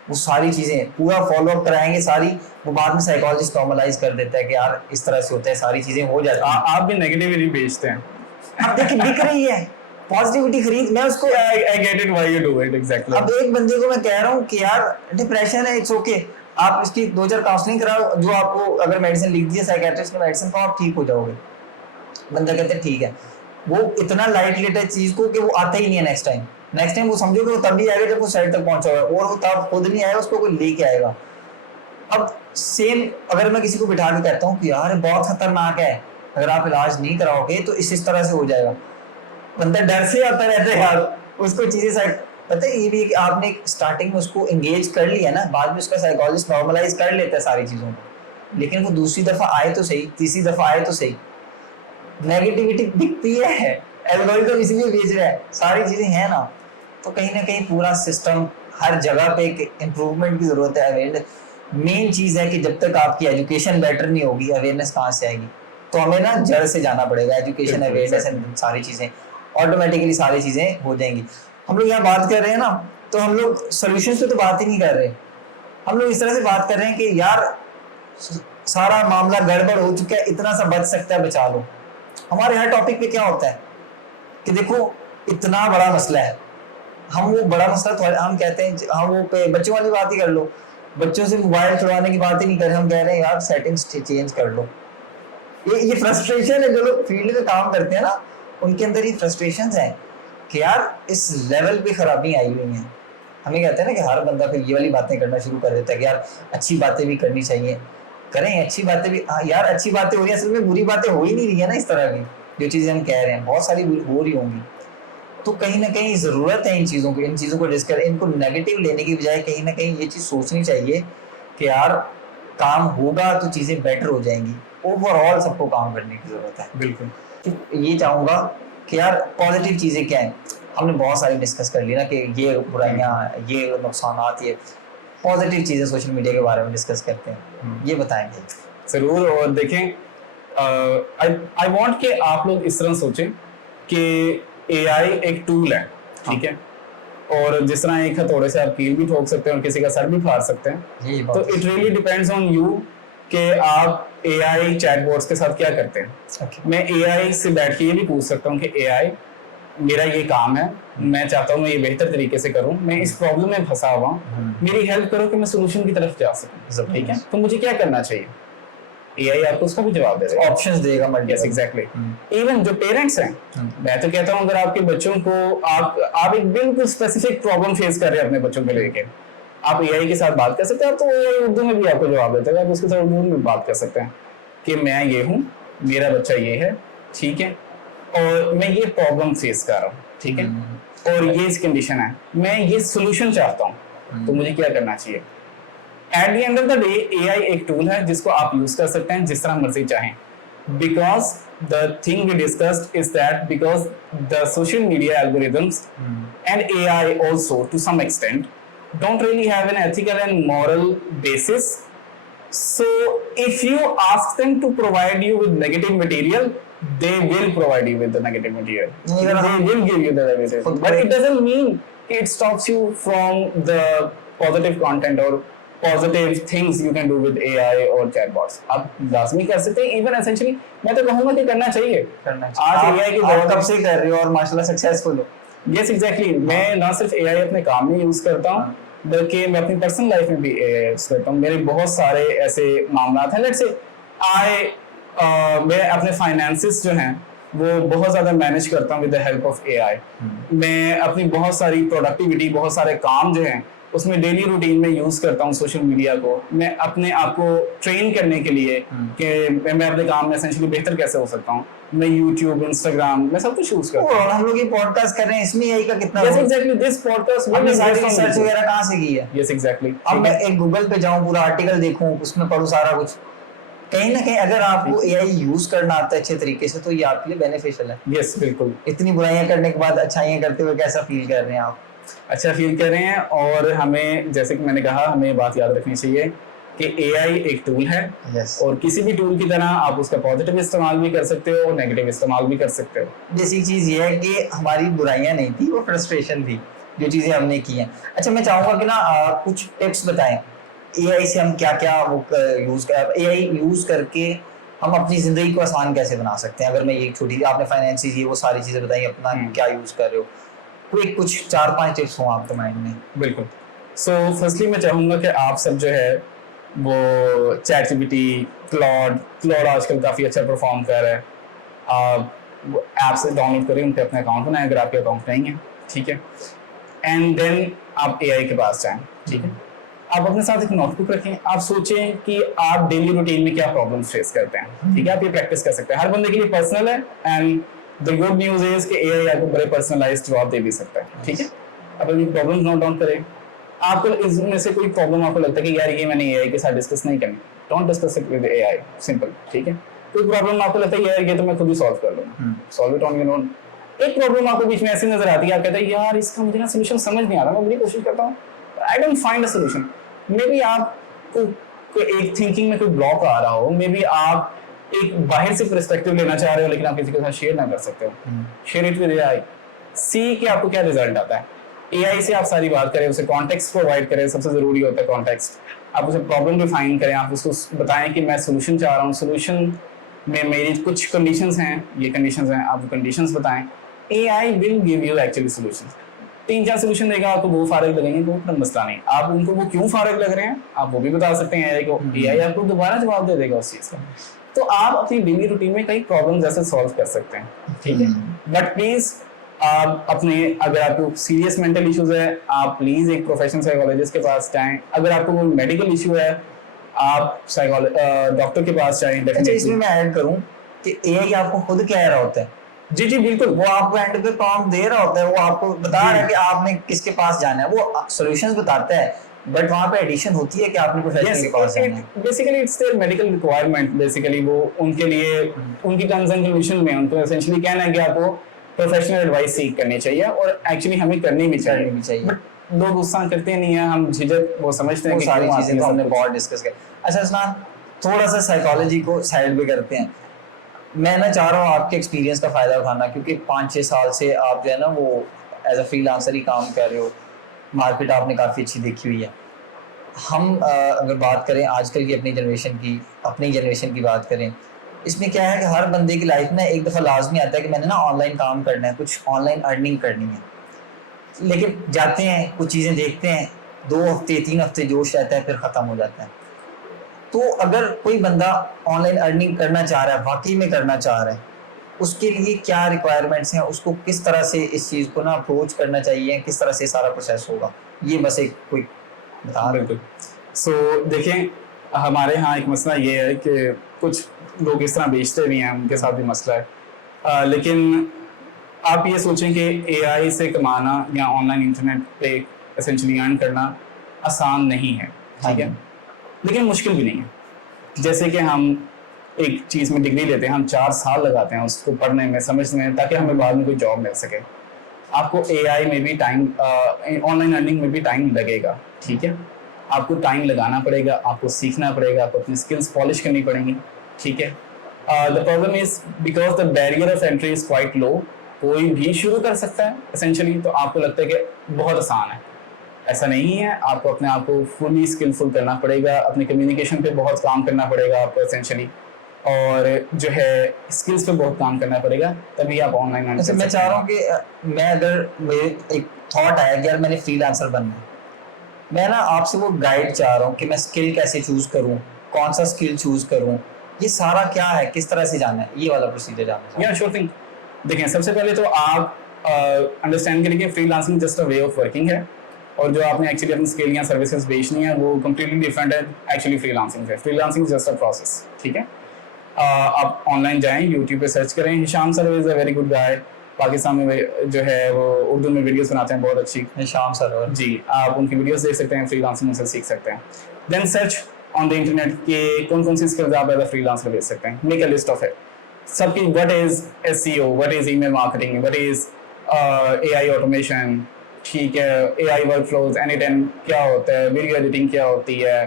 वो सारी चीजें पूरा फॉलोअप कराएंगे सारी। वो बाद में साइकोलॉजिस्ट नॉर्मलाइज कर देता है कि यार इस तरह से होता है, सारी चीजें हो जाती हैं। आप भी नेगेटिविटी बेचते हैं। अब देखिए बिक रही है पॉजिटिविटी खरीद, मैं उसको I get it why you do it exactly. अब एक बंदे को मैं कह रहा हूँ कि यार डिप्रेशन है, इट्स ओके, आप इसकी 2-4 काउंसलिंग कराओ, जो आपको अगर मेडिसिन लिख दी है साइकियाट्रिस्ट ने मेडिसिन को, आप ठीक हो जाओगे। बंदा कहते हैं ठीक है। वो इतना लाइट लेता है चीज को कि वो आता ही नहीं है नेक्स्ट टाइम वो समझो कि वो तब भी आएगा जब वो साइड तक पहुंचा होगा, और वो तब खुद नहीं आएगा, उसको कोई लेके आएगा। अब सेम अगर मैं किसी को बिठा के कहता हूँ कि यार बहुत खतरनाक है, अगर आप इलाज नहीं कराओगे तो इस तरह से हो जाएगा, बंदा डर से आता रहता है यार, उसको चीजें साइड। पता है ये भी कि आपने स्टार्टिंग में उसको एंगेज कर लिया ना, बाद में उसका साइकोलॉजिस्ट नॉर्मलाइज कर लेता है सारी चीजों को, लेकिन वो दूसरी दफा आए तो सही, तीसरी दफा आए तो सही। नेगेटिविटी दिखती है, एल्गोरिथम इसलिए भेज रहा है, सारी चीजें हैं ना, तो कहीं ना कहीं पूरा सिस्टम हर जगह पे एक इम्प्रूवमेंट की जरूरत है। अवेयरनेस मेन चीज है कि जब तक आपकी एजुकेशन बेटर नहीं होगी, अवेयरनेस कहाँ से आएगी? तो हमें ना जड़ से जाना पड़ेगा, एजुकेशन, अवेयरनेस, सारी चीजें ऑटोमेटिकली सारी चीजें हो जाएंगी। हम लोग यहाँ बात कर रहे हैं ना, तो हम लोग सोल्यूशन पे तो बात ही नहीं कर रहे, हम लोग इस तरह से बात कर रहे हैं कि यार सारा मामला गड़बड़ हो चुका है, इतना सा बच सकता है, बचा लो। हमारे हर टॉपिक पे क्या होता है कि देखो इतना बड़ा मसला है, हम वो बड़ा मसला हम कहते हैं, हम वो पे बच्चों वाली बात ही कर लो बच्चों से मोबाइल छुड़वाने की बात ही नहीं कर रहे, हम कह रहे हैं यार सेटिंग्स चेंज कर लो। ये फ्रस्ट्रेशन है, जो लोग फील्ड में काम करते हैं ना, उनके अंदर ये फ्रस्ट्रेशन है कि यार इस लेवल पे खराबी आई हुई है। हमें कहते हैं ना कि हर बंदा फिर ये वाली बातें करना शुरू कर देता है कि यार अच्छी बातें भी करनी चाहिए, करें अच्छी बातें भी। हाँ यार अच्छी बातें हो रही है, असल में बुरी बातें हो ही नहीं रही है ना, इस तरह की जो चीज़ें हम कह रहे हैं बहुत सारी हो रही होंगी। तो कहीं ना कहीं ज़रूरत है इन चीज़ों को डिस्कस, इनको नेगेटिव लेने की बजाय कहीं ना कहीं ये चीज़ सोचनी चाहिए कि यार काम होगा तो चीज़ें बेटर हो जाएंगी। ओवरऑल सबको काम करने की ज़रूरत है। बिल्कुल। तो ये चाहूँगा कि यार पॉजिटिव चीज़ें क्या हैं, हमने बहुत सारी डिस्कस कर ली ना कि ये बुराइयाँ, ये नुकसानात, ये पॉजिटिव चीज़ें सोशल मीडिया के बारे में डिस्कस करते हैं, ये बताएंगे ज़रूर। और देखें, आई वांट कि आप लोग इस तरह सोचें कि एआई एक टूल है, ठीक है, और जिस तरह एक हथौड़े से आप कील भी ठोक सकते हैं और किसी का सर भी फाड़ सकते हैं, तो it really depends on you कि आप एआई चैटबॉट्स के साथ क्या करते हैं। मैं एआई से बैठ के ये भी पूछ सकता हूँ कि एआई मेरा ये काम है, मैं चाहता हूँ मैं ये बेहतर तरीके से करूँ, मैं इस प्रॉब्लम में फंसा हुआ हूँ, मेरी हेल्प करो कि मैं सोल्यूशन की तरफ जा सकूँ, ठीक है, तो मुझे क्या करना चाहिए। एआई आपको उसका भी जवाब दे देगा, ऑप्शंस देगा। Yes exactly. इवन जो पेरेंट्स हैं, मैं तो कहता हूँ अगर आपके बच्चों को आप एक बिल्कुल स्पेसिफिक प्रॉब्लम फेस कर रहे हैं अपने बच्चों को लेके, आप एआई के साथ बात कर सकते हैं, तो एआई उर्दू में भी आपको जवाब देता है, आप उसके साथ उर्दू में बात कर सकते हैं कि मैं ये हूँ, मेरा बच्चा ये है, ठीक है, और मैं ये प्रॉब्लम फेस कर रहा हूँ, ठीक है, और ये इस कंडीशन है, मैं ये सोल्यूशन चाहता हूँ, तो मुझे क्या करना चाहिए। Eight the end of the day AI एक टूल है जिसको आप यूज कर सकते हैं जिस तरह मर्जी चाहें, because the thing we discussed is that because the social media algorithms and AI also to some extent don't really have an ethical and moral basis. So if you ask them to provide you with negative material, they will provide you with the negative material. They will give you the negative, but it doesn't mean it stops you from the positive content or positive things you can do with AI or chatbots. आप लाजमी कर सकते हैं, even essentially मैं तो कहूँगा कि करना चाहिए। आज AI की आप कब से कर रहे हो और माशाल्लाह सक्सेसफुल हो। Yes, exactly. मैं ना सिर्फ AI अपने काम में यूज करता हूँ, बल्कि मैं अपनी पर्सनल लाइफ में भी AI यूज करता हूँ। मेरे बहुत सारे ऐसे मामलात हैं, लेट्स से मैं अपने फाइनेंसेस जो हैं वो बहुत ज़्यादा मैनेज करता हूँ with the help of AI। मैं अपनी बहुत सारी प्रोडक्टिविटी, बहुत सारे काम जो हैं उसमें डेली रूटीन में यूज करता हूँ सोशल मीडिया को, मैं अपने आप को ट्रेन करने के लिए कि मैं अपने काम में एसेंशियली बेहतर कैसे हो सकता हूँ। मैं YouTube, Instagram, मैं सब कुछ यूज करता हूँ। हम लोग ये पॉडकास्ट कर रहे हैं, इसमें यही का कितना Yes, exactly. This podcast हमने सारी रिसर्च वगैरह कहाँ से की है? Yes, exactly. अब मैं एक गूगल पे जाऊँ, पूरा आर्टिकल देखूँ, उसमें पढूं सारा कुछ। कहीं ना कहीं अगर आपको AI यूज करना आता है अच्छे तरीके से तो ये आपके लिए बेनिफिशियल है। Yes, बिल्कुल। इतनी बुराइयां करने के बाद अच्छाइयां करते हुए कैसा फील कर रहे हैं आप? अच्छा फील कर रहे हैं, और हमें जैसे कि मैंने कहा हमें ये बात याद रखनी चाहिए कि AI एक टूल है। yes. और किसी भी टूल की तरह आप उसका पॉजिटिव इस्तेमाल भी कर सकते हो और नेगेटिव इस्तेमाल भी कर सकते हो। बेसिक चीज़ ये है कि हमारी बुराइयां नहीं थी, वो फ्रस्ट्रेशन थी जो चीज़ें हमने की हैं। अच्छा मैं चाहूँगा कि ना कुछ टिप्स बताएं AI से हम क्या क्या AI यूज़ करके हम अपनी ज़िंदगी को आसान कैसे बना सकते हैं। अगर मैं ये छोटी आपने फाइनेंसिस ये वो सारी चीज़ें बताई, अपना क्या यूज़ कर रहे हो, कोई कुछ 4-5 टिप्स हो आपके माइंड में। बिल्कुल। सो फर्स्टली मैं चाहूँगा कि आप सब जो है वो ChatGPT, क्लॉड आजकल काफ़ी अच्छा परफॉर्म कर रहा है, आप ऐप से डाउनलोड करें, उन पर अपने अकाउंट बनाएं अगर आपके अकाउंट नहीं है, ठीक है, एंड देन आप AI के पास जाएं, ठीक है, आप अपने साथ एक नोटबुक रखें, आप सोचें कि आप डेली रूटीन में क्या प्रॉब्लम्स फेस करते हैं, ठीक है, आप ये प्रैक्टिस कर सकते हैं। हर बंदे के लिए पर्सनल है, and the good news is कि AI आपको बड़े पर्सनलाइज्ड जवाब दे भी सकता है, ठीक है। अब अपनी प्रॉब्लम्स नोट डाउन करें, आपको इसमें से कोई प्रॉब्लम आपको लगता है कि यार ये मैंने AI के साथ डिस्कस नहीं करनी, don't discuss it with AI, simple, ठीक है। कोई प्रॉब्लम आपको लगता है यार ये तो मैं खुद ही सॉल्व कर लूँगा, solve it on your own. एक प्रॉब्लम आपको बीच में ऐसी नजर आती है, आप कहते हैं यार इसका मुझे ना सोल्यूशन समझ नहीं आ रहा, मैं बड़ी कोशिश करता हूँ, I don't find a solution. May be आपको एक थिंकिंग में कोई ब्लॉक आ रहा हो, मे बी आप एक बाहर से पर्सपेक्टिव लेना चाह रहे हो लेकिन आप किसी के साथ शेयर ना कर सकते हो, शेयर इट विद AI, सी कि आपको क्या रिजल्ट आता है। AI से आप सारी बात करें, उसे कॉन्टेक्स्ट प्रोवाइड करें, सबसे जरूरी होता है कॉन्टेक्स्ट। आप उसे प्रॉब्लम डिफाइन करें, आप उसको बताएं कि मैं सोल्यूशन चाह रहा हूँ, सोल्यूशन में मेरी कुछ कंडीशंस हैं, ये कंडीशंस हैं, आप वो कंडीशंस बताएं, AI will give you actually solution. 3-4 solution देगा आपको, वो फारग लगेंगे, कोई इतना मसला नहीं। आप उनको वो क्यों फारग लग रहे हैं आप वो भी बता सकते हैं एआई को, एआई आपको दोबारा जवाब दे देगा उस चीज का। तो आप अपनी डेली रूटीन में कई प्रॉब्लम जैसे सॉल्व कर सकते हैं, ठीक है। बट प्लीज आप अपने, अगर आपको सीरियस मेंटल इश्यूज है, आप प्लीज एक प्रोफेशनल साइकोलॉजिस्ट के पास जाएं। अगर आपको कोई मेडिकल इशू है, आप डॉक्टर के पास जाएं। अच्छा, इसमें मैं ऐड करूं कि एआई आपको खुद कह रहा होता है, जी जी बिल्कुल, वो आपको एंड पे प्रॉम्प्ट दे रहा होता है, वो आपको बता रहा है कि आपने किसके पास जाना है, वो सॉल्यूशंस बताता है, बट वहां पे एडिशन होती है कि आपने प्रोफेशनल के पास जाना है। Basically it's their medical requirement, basically वो उनके लिए उनकी टर्म्स एंड कंडीशन में उनको एसेंशियली कहना है कि आपको प्रोफेशनल एडवाइस सीख करनी चाहिए, और एक्चुअली हमें करनी भी चाहिए। बट लोग गुस्सा करते नहीं है, हम झिझक वो समझते हैं कि सारी चीजें तो हमने बहुत डिस्कस कर। अच्छा सुना, थोड़ा सा साइकोलॉजी को साइड पे करते हैं। मैं ना चाह रहा हूँ आपके एक्सपीरियंस का फायदा उठाना, क्योंकि 5-6 साल से आप जो है ना वो एज अ फ्रीलांसर ही काम कर रहे हो, मार्केट आपने काफ़ी अच्छी देखी हुई है। हम अगर बात करें आजकल की अपनी जनरेशन की बात करें, इसमें क्या है कि हर बंदे की लाइफ में एक दफ़ा लाजमी आता है कि मैंने ना ऑनलाइन काम करना है, कुछ ऑनलाइन अर्निंग करनी है। लेकिन जाते हैं, कुछ चीज़ें देखते हैं, 2 हफ्ते 3 हफ्ते जोश रहता है, फिर ख़त्म हो जाता है। तो अगर कोई बंदा ऑनलाइन अर्निंग करना चाह रहा है, वाकई में करना चाह रहा है, उसके लिए क्या रिक्वायरमेंट्स हैं, उसको किस तरह से इस चीज़ को ना अप्रोच करना चाहिए, किस तरह से सारा प्रोसेस होगा, ये बस एक क्विक बता। बिल्कुल। सो देखिए, हमारे यहाँ एक मसला ये है कि कुछ लोग इस तरह बेचते भी हैं, उनके साथ भी मसला है। लेकिन आप ये सोचें कि एआई से कमाना या ऑनलाइन इंटरनेट पे एसेंशियली अर्न करना आसान नहीं है, ठीक है, लेकिन मुश्किल भी नहीं है। जैसे कि हम एक चीज़ में डिग्री लेते हैं, हम 4 साल लगाते हैं उसको पढ़ने में, समझने में, ताकि हमें बाद में कोई जॉब मिल सके। आपको एआई में भी टाइम, ऑनलाइन अर्निंग में भी टाइम लगेगा, ठीक है। आपको टाइम लगाना पड़ेगा, आपको सीखना पड़ेगा, आपको अपनी स्किल्स पॉलिश करनी पड़ेंगी, ठीक है। The problem is because the barrier of entry is quite low, कोई भी शुरू कर सकता है एसेंशियली। तो आपको लगता है कि बहुत आसान है, ऐसा नहीं है। आपको अपने आप को फुली स्किलफुल करना पड़ेगा, अपने कम्युनिकेशन पे बहुत काम करना पड़ेगा आपको एसेंशियली, और जो है स्किल्स पे बहुत काम करना पड़ेगा, तभी आप ऑनलाइन अर्न कर सकते हैं। मैं चाह रहा हूँ कि मैं, अगर मेरे एक थॉट आया कि यार मैंने फ्रीलांसर बनना है, मैं ना आपसे वो गाइड चाह रहा हूँ कि मैं स्किल कैसे चूज करूँ, कौन सा स्किल चूज करूँ, ये सारा क्या है, किस तरह से जाना है, ये वाला प्रोसीजर जानना चाहिए। या श्योर थिंग। देखिए, सबसे पहले तो आप अंडरस्टैंड करें कि freelancing just a way of working है, और जो आपने एक्चुअली अपनी स्किल या सर्विसेज बेचनी है वो कम्प्लीटली डिफरेंट है एक्चुअली फ्रीलांसिंग से। फ्रीलांसिंग जस्ट अ प्रोसेस, ठीक है। आप ऑनलाइन जाएं, यूट्यूब पे सर्च करें, Hisham sir is a very good guy, Pakistan में जो है वो उर्दू में वीडियोस बनाते हैं बहुत अच्छी, हिशाम सर जी, आप उनकी वीडियोस देख सकते हैं, फ्रीलांसिंग से सीख सकते हैं। Then search on the internet के कौन से स्किल्स आप एज अ फ्रीलांसर बेच सकते हैं, make a list of it सबकी। What is SEO, what is email marketing, what is AI automation, ठीक है, एआई वर्कफ्लोज, N8N क्या होता है, वीडियो एडिटिंग क्या होती है,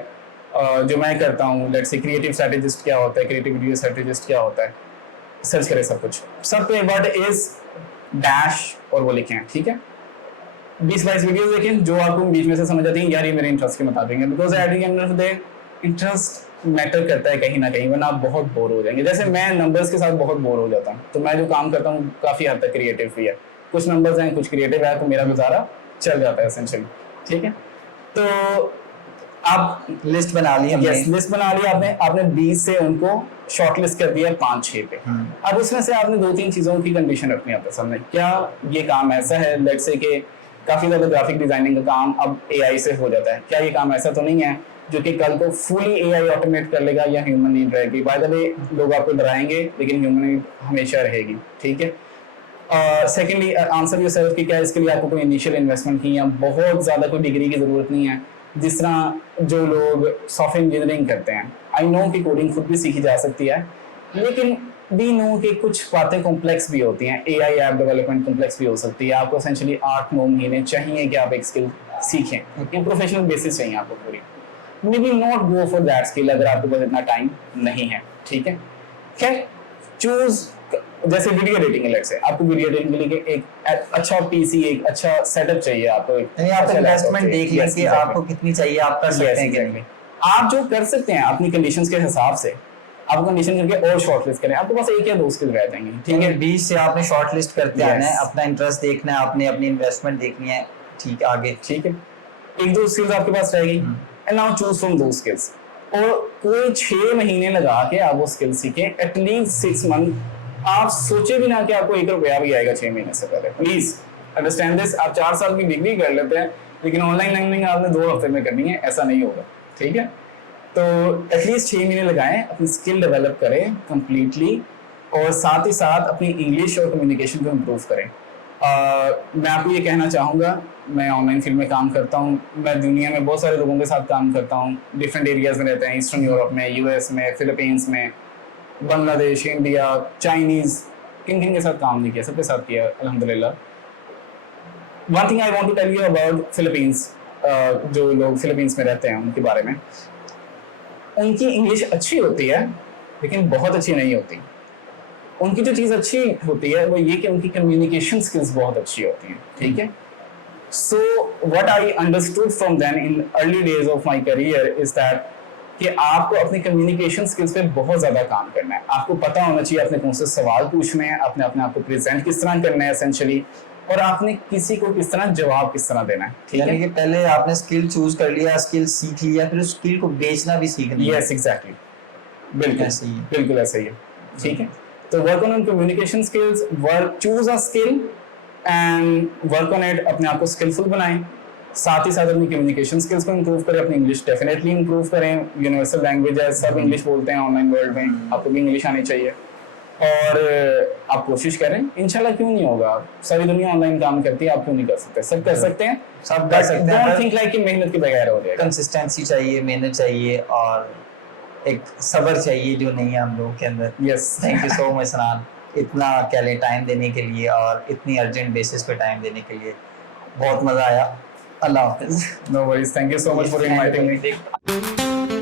जो मैं करता हूँ लेट्स से क्रिएटिव स्ट्रेटेजिस्ट क्या होता है, क्रिएटिव वीडियो स्ट्रेटेजिस्ट क्या होता है, सर्च करें सब कुछ, सब पे व्हाट इज डैश और वो लिखें, ठीक है। 20-22 वीडियोस देखें जो आपको बीच में से समझ आती हैं, यार ये मेरे इंटरेस्ट के मुताबिक है, because at the end of the day interest matter करता है कहीं ना कहीं, वरना आप बहुत बोर हो जाएंगे। जैसे मैं नंबर्स के साथ बहुत बोर हो जाता हूँ, तो मैं जो काम करता हूँ काफ़ी हद तक क्रिएटिव भी है, कुछ नंबर्स हैं कुछ क्रिएटिव है, तो मेरा गुजारा चल जाता है एसेंशियली, ठीक है। तो आप लिस्ट बना ली हमने, यस, लिस्ट बना लिया आपने, आपने 20 से उनको शॉर्ट लिस्ट कर दिया 5-6 पे। अब उसमें से आपने 2-3 चीज़ों की कंडीशन रखनी है आपके सामने, क्या ये काम ऐसा है, लेट्स से कि काफ़ी ज़्यादा ग्राफिक डिजाइनिंग का काम अब एआई से हो जाता है, क्या ये काम ऐसा तो नहीं है जो कि कल को फुली एआई ऑटोमेट कर लेगा या ह्यूमन नीड रहेगी। बाय द वे, लोग आपको डराएंगे लेकिन ह्यूमन नीड हमेशा रहेगी, ठीक है। सेकेंडली, आंसर योरसेल्फ कि क्या इसके लिए आपको कोई इनिशियल इन्वेस्टमेंट की या बहुत ज़्यादा कोई डिग्री की ज़रूरत नहीं है। जिस तरह जो लोग सॉफ्टवेयर इंजीनियरिंग करते हैं, आई नो कि कोडिंग खुद भी सीखी जा सकती है, लेकिन वी नो कि कुछ बातें कॉम्प्लेक्स भी होती हैं, एआई ऐप डेवलपमेंट कॉम्प्लेक्स भी हो सकती है। आपको एसेंशियली 8-9 महीने चाहिए कि आप एक स्किल सीखें, एक प्रोफेशनल बेसिस चाहिए आपको पूरी। May be not go for that skill अगर आपके पास इतना टाइम नहीं है, ठीक है। खैर, चूज, जैसे वीडियो एडिटिंग है, लेट्स से आपको वीडियो एडिटिंग के लिए एक अच्छा पीसी, एक अच्छा सेटअप चाहिए आपको, आप इन्वेस्टमेंट देख लें कि आपको कितनी चाहिए, आप कर सकते हैं कि नहीं। आप जो कर सकते हैं अपनी कंडीशंस के हिसाब से, आप कंडीशन करके और शॉर्टलिस्ट करें, आपके पास 1 या 2 स्किल रह जाएंगे, ठीक है। 20 से आपने शॉर्ट लिस्ट करते Yes. आना है, अपना इंटरेस्ट देखना है, आपने अपनी इन्वेस्टमेंट देखनी है, ठीक है, आगे ठीक है, 1-2 स्किल्स आपके पास रहेगी एंड नाउ चूज फ्रॉम दो स्किल्स, और कोई 6 महीने लगा के आप वो स्किल सीखें, एटलीस्ट 6 मंथ। आप सोचे भी ना कि आपको 1 रुपया भी आएगा 6 महीने से पहले, प्लीज अंडरस्टैंड दिस। आप 4 साल की डिग्री कर लेते हैं, लेकिन ऑनलाइन लर्निंग आपने 2 हफ्ते में करनी है, ऐसा नहीं होगा, ठीक है। तो एटलीस्ट 6 महीने लगाएं, अपनी स्किल डेवलप करें कंप्लीटली, और साथ ही साथ अपनी इंग्लिश और कम्युनिकेशन को इम्प्रूव करें। मैं आपको ये कहना चाहूँगा, मैं ऑनलाइन फील्ड में काम करता हूँ, मैं दुनिया में बहुत सारे लोगों के साथ काम करता हूँ, डिफरेंट एरियाज में रहते हैं, ईस्टर्न यूरोप में, यूएस में, फिलीपींस में, बांग्लादेश, इंडिया, चाइनीज़, किन किन के साथ काम नहीं किया, सबके साथ किया अल्हम्दुलिल्लाह। One thing I want to tell you about Philippines, जो लोग फिलीपींस में रहते हैं उनके बारे में, उनकी इंग्लिश अच्छी होती है लेकिन बहुत अच्छी नहीं होती। उनकी जो चीज़ अच्छी होती है वो ये कि उनकी कम्युनिकेशन स्किल्स बहुत अच्छी होती हैं, ठीक है। So what I understood from them in early days of my career is that कि आपको अपनी कम्युनिकेशन स्किल्स पे बहुत ज़्यादा काम करना है। आपको पता होना चाहिए आपने कौन से सवाल पूछने हैं, आपने अपने आप को प्रेजेंट किस तरह करना है एसेंशियली, और आपने किसी को किस तरह जवाब किस तरह देना है, ठीक यानी है। कि पहले आपने स्किल चूज कर लिया, स्किल सीख लिया, फिर उस स्किल को बेचना भी सीखना है। यस एग्जैक्टली, बिल्कुल ऐसे ही है। बिल्कुल ऐसे ही है, ठीक है। तो work on communication skills, work choose a skill and work on it, अपने आप को स्किलफुल बनाएं, साथ ही साथ अपनी कम्युनिकेशन स्किल्स को इंप्रूव करें, अपनी इंग्लिश डेफिनेटली इंप्रूव करें। यूनिवर्सल लैंग्वेज है, सब इंग्लिश बोलते हैं ऑनलाइन वर्ल्ड में, आपको भी इंग्लिश आनी चाहिए, और आप कोशिश करें, इंशाल्लाह क्यों नहीं होगा। सारी दुनिया ऑनलाइन काम करती है, आप क्यों नहीं कर सकते, सब कर सकते हैं, सब कर सकते हैं। डोंट थिंक लाइक कि मेहनत के बगैर हो जाएगा। कंसिस्टेंसी चाहिए, मेहनत चाहिए, और एक सब्र चाहिए जो नहीं है हम लोगों के अंदर। Yes thank you so much सनान, इतना क्या ले टाइम देने के लिए, और इतनी अर्जेंट बेसिस पे टाइम देने के लिए, बहुत मज़ा आया। अल्लाह हाफिज़। No worries, thank you so much for inviting me.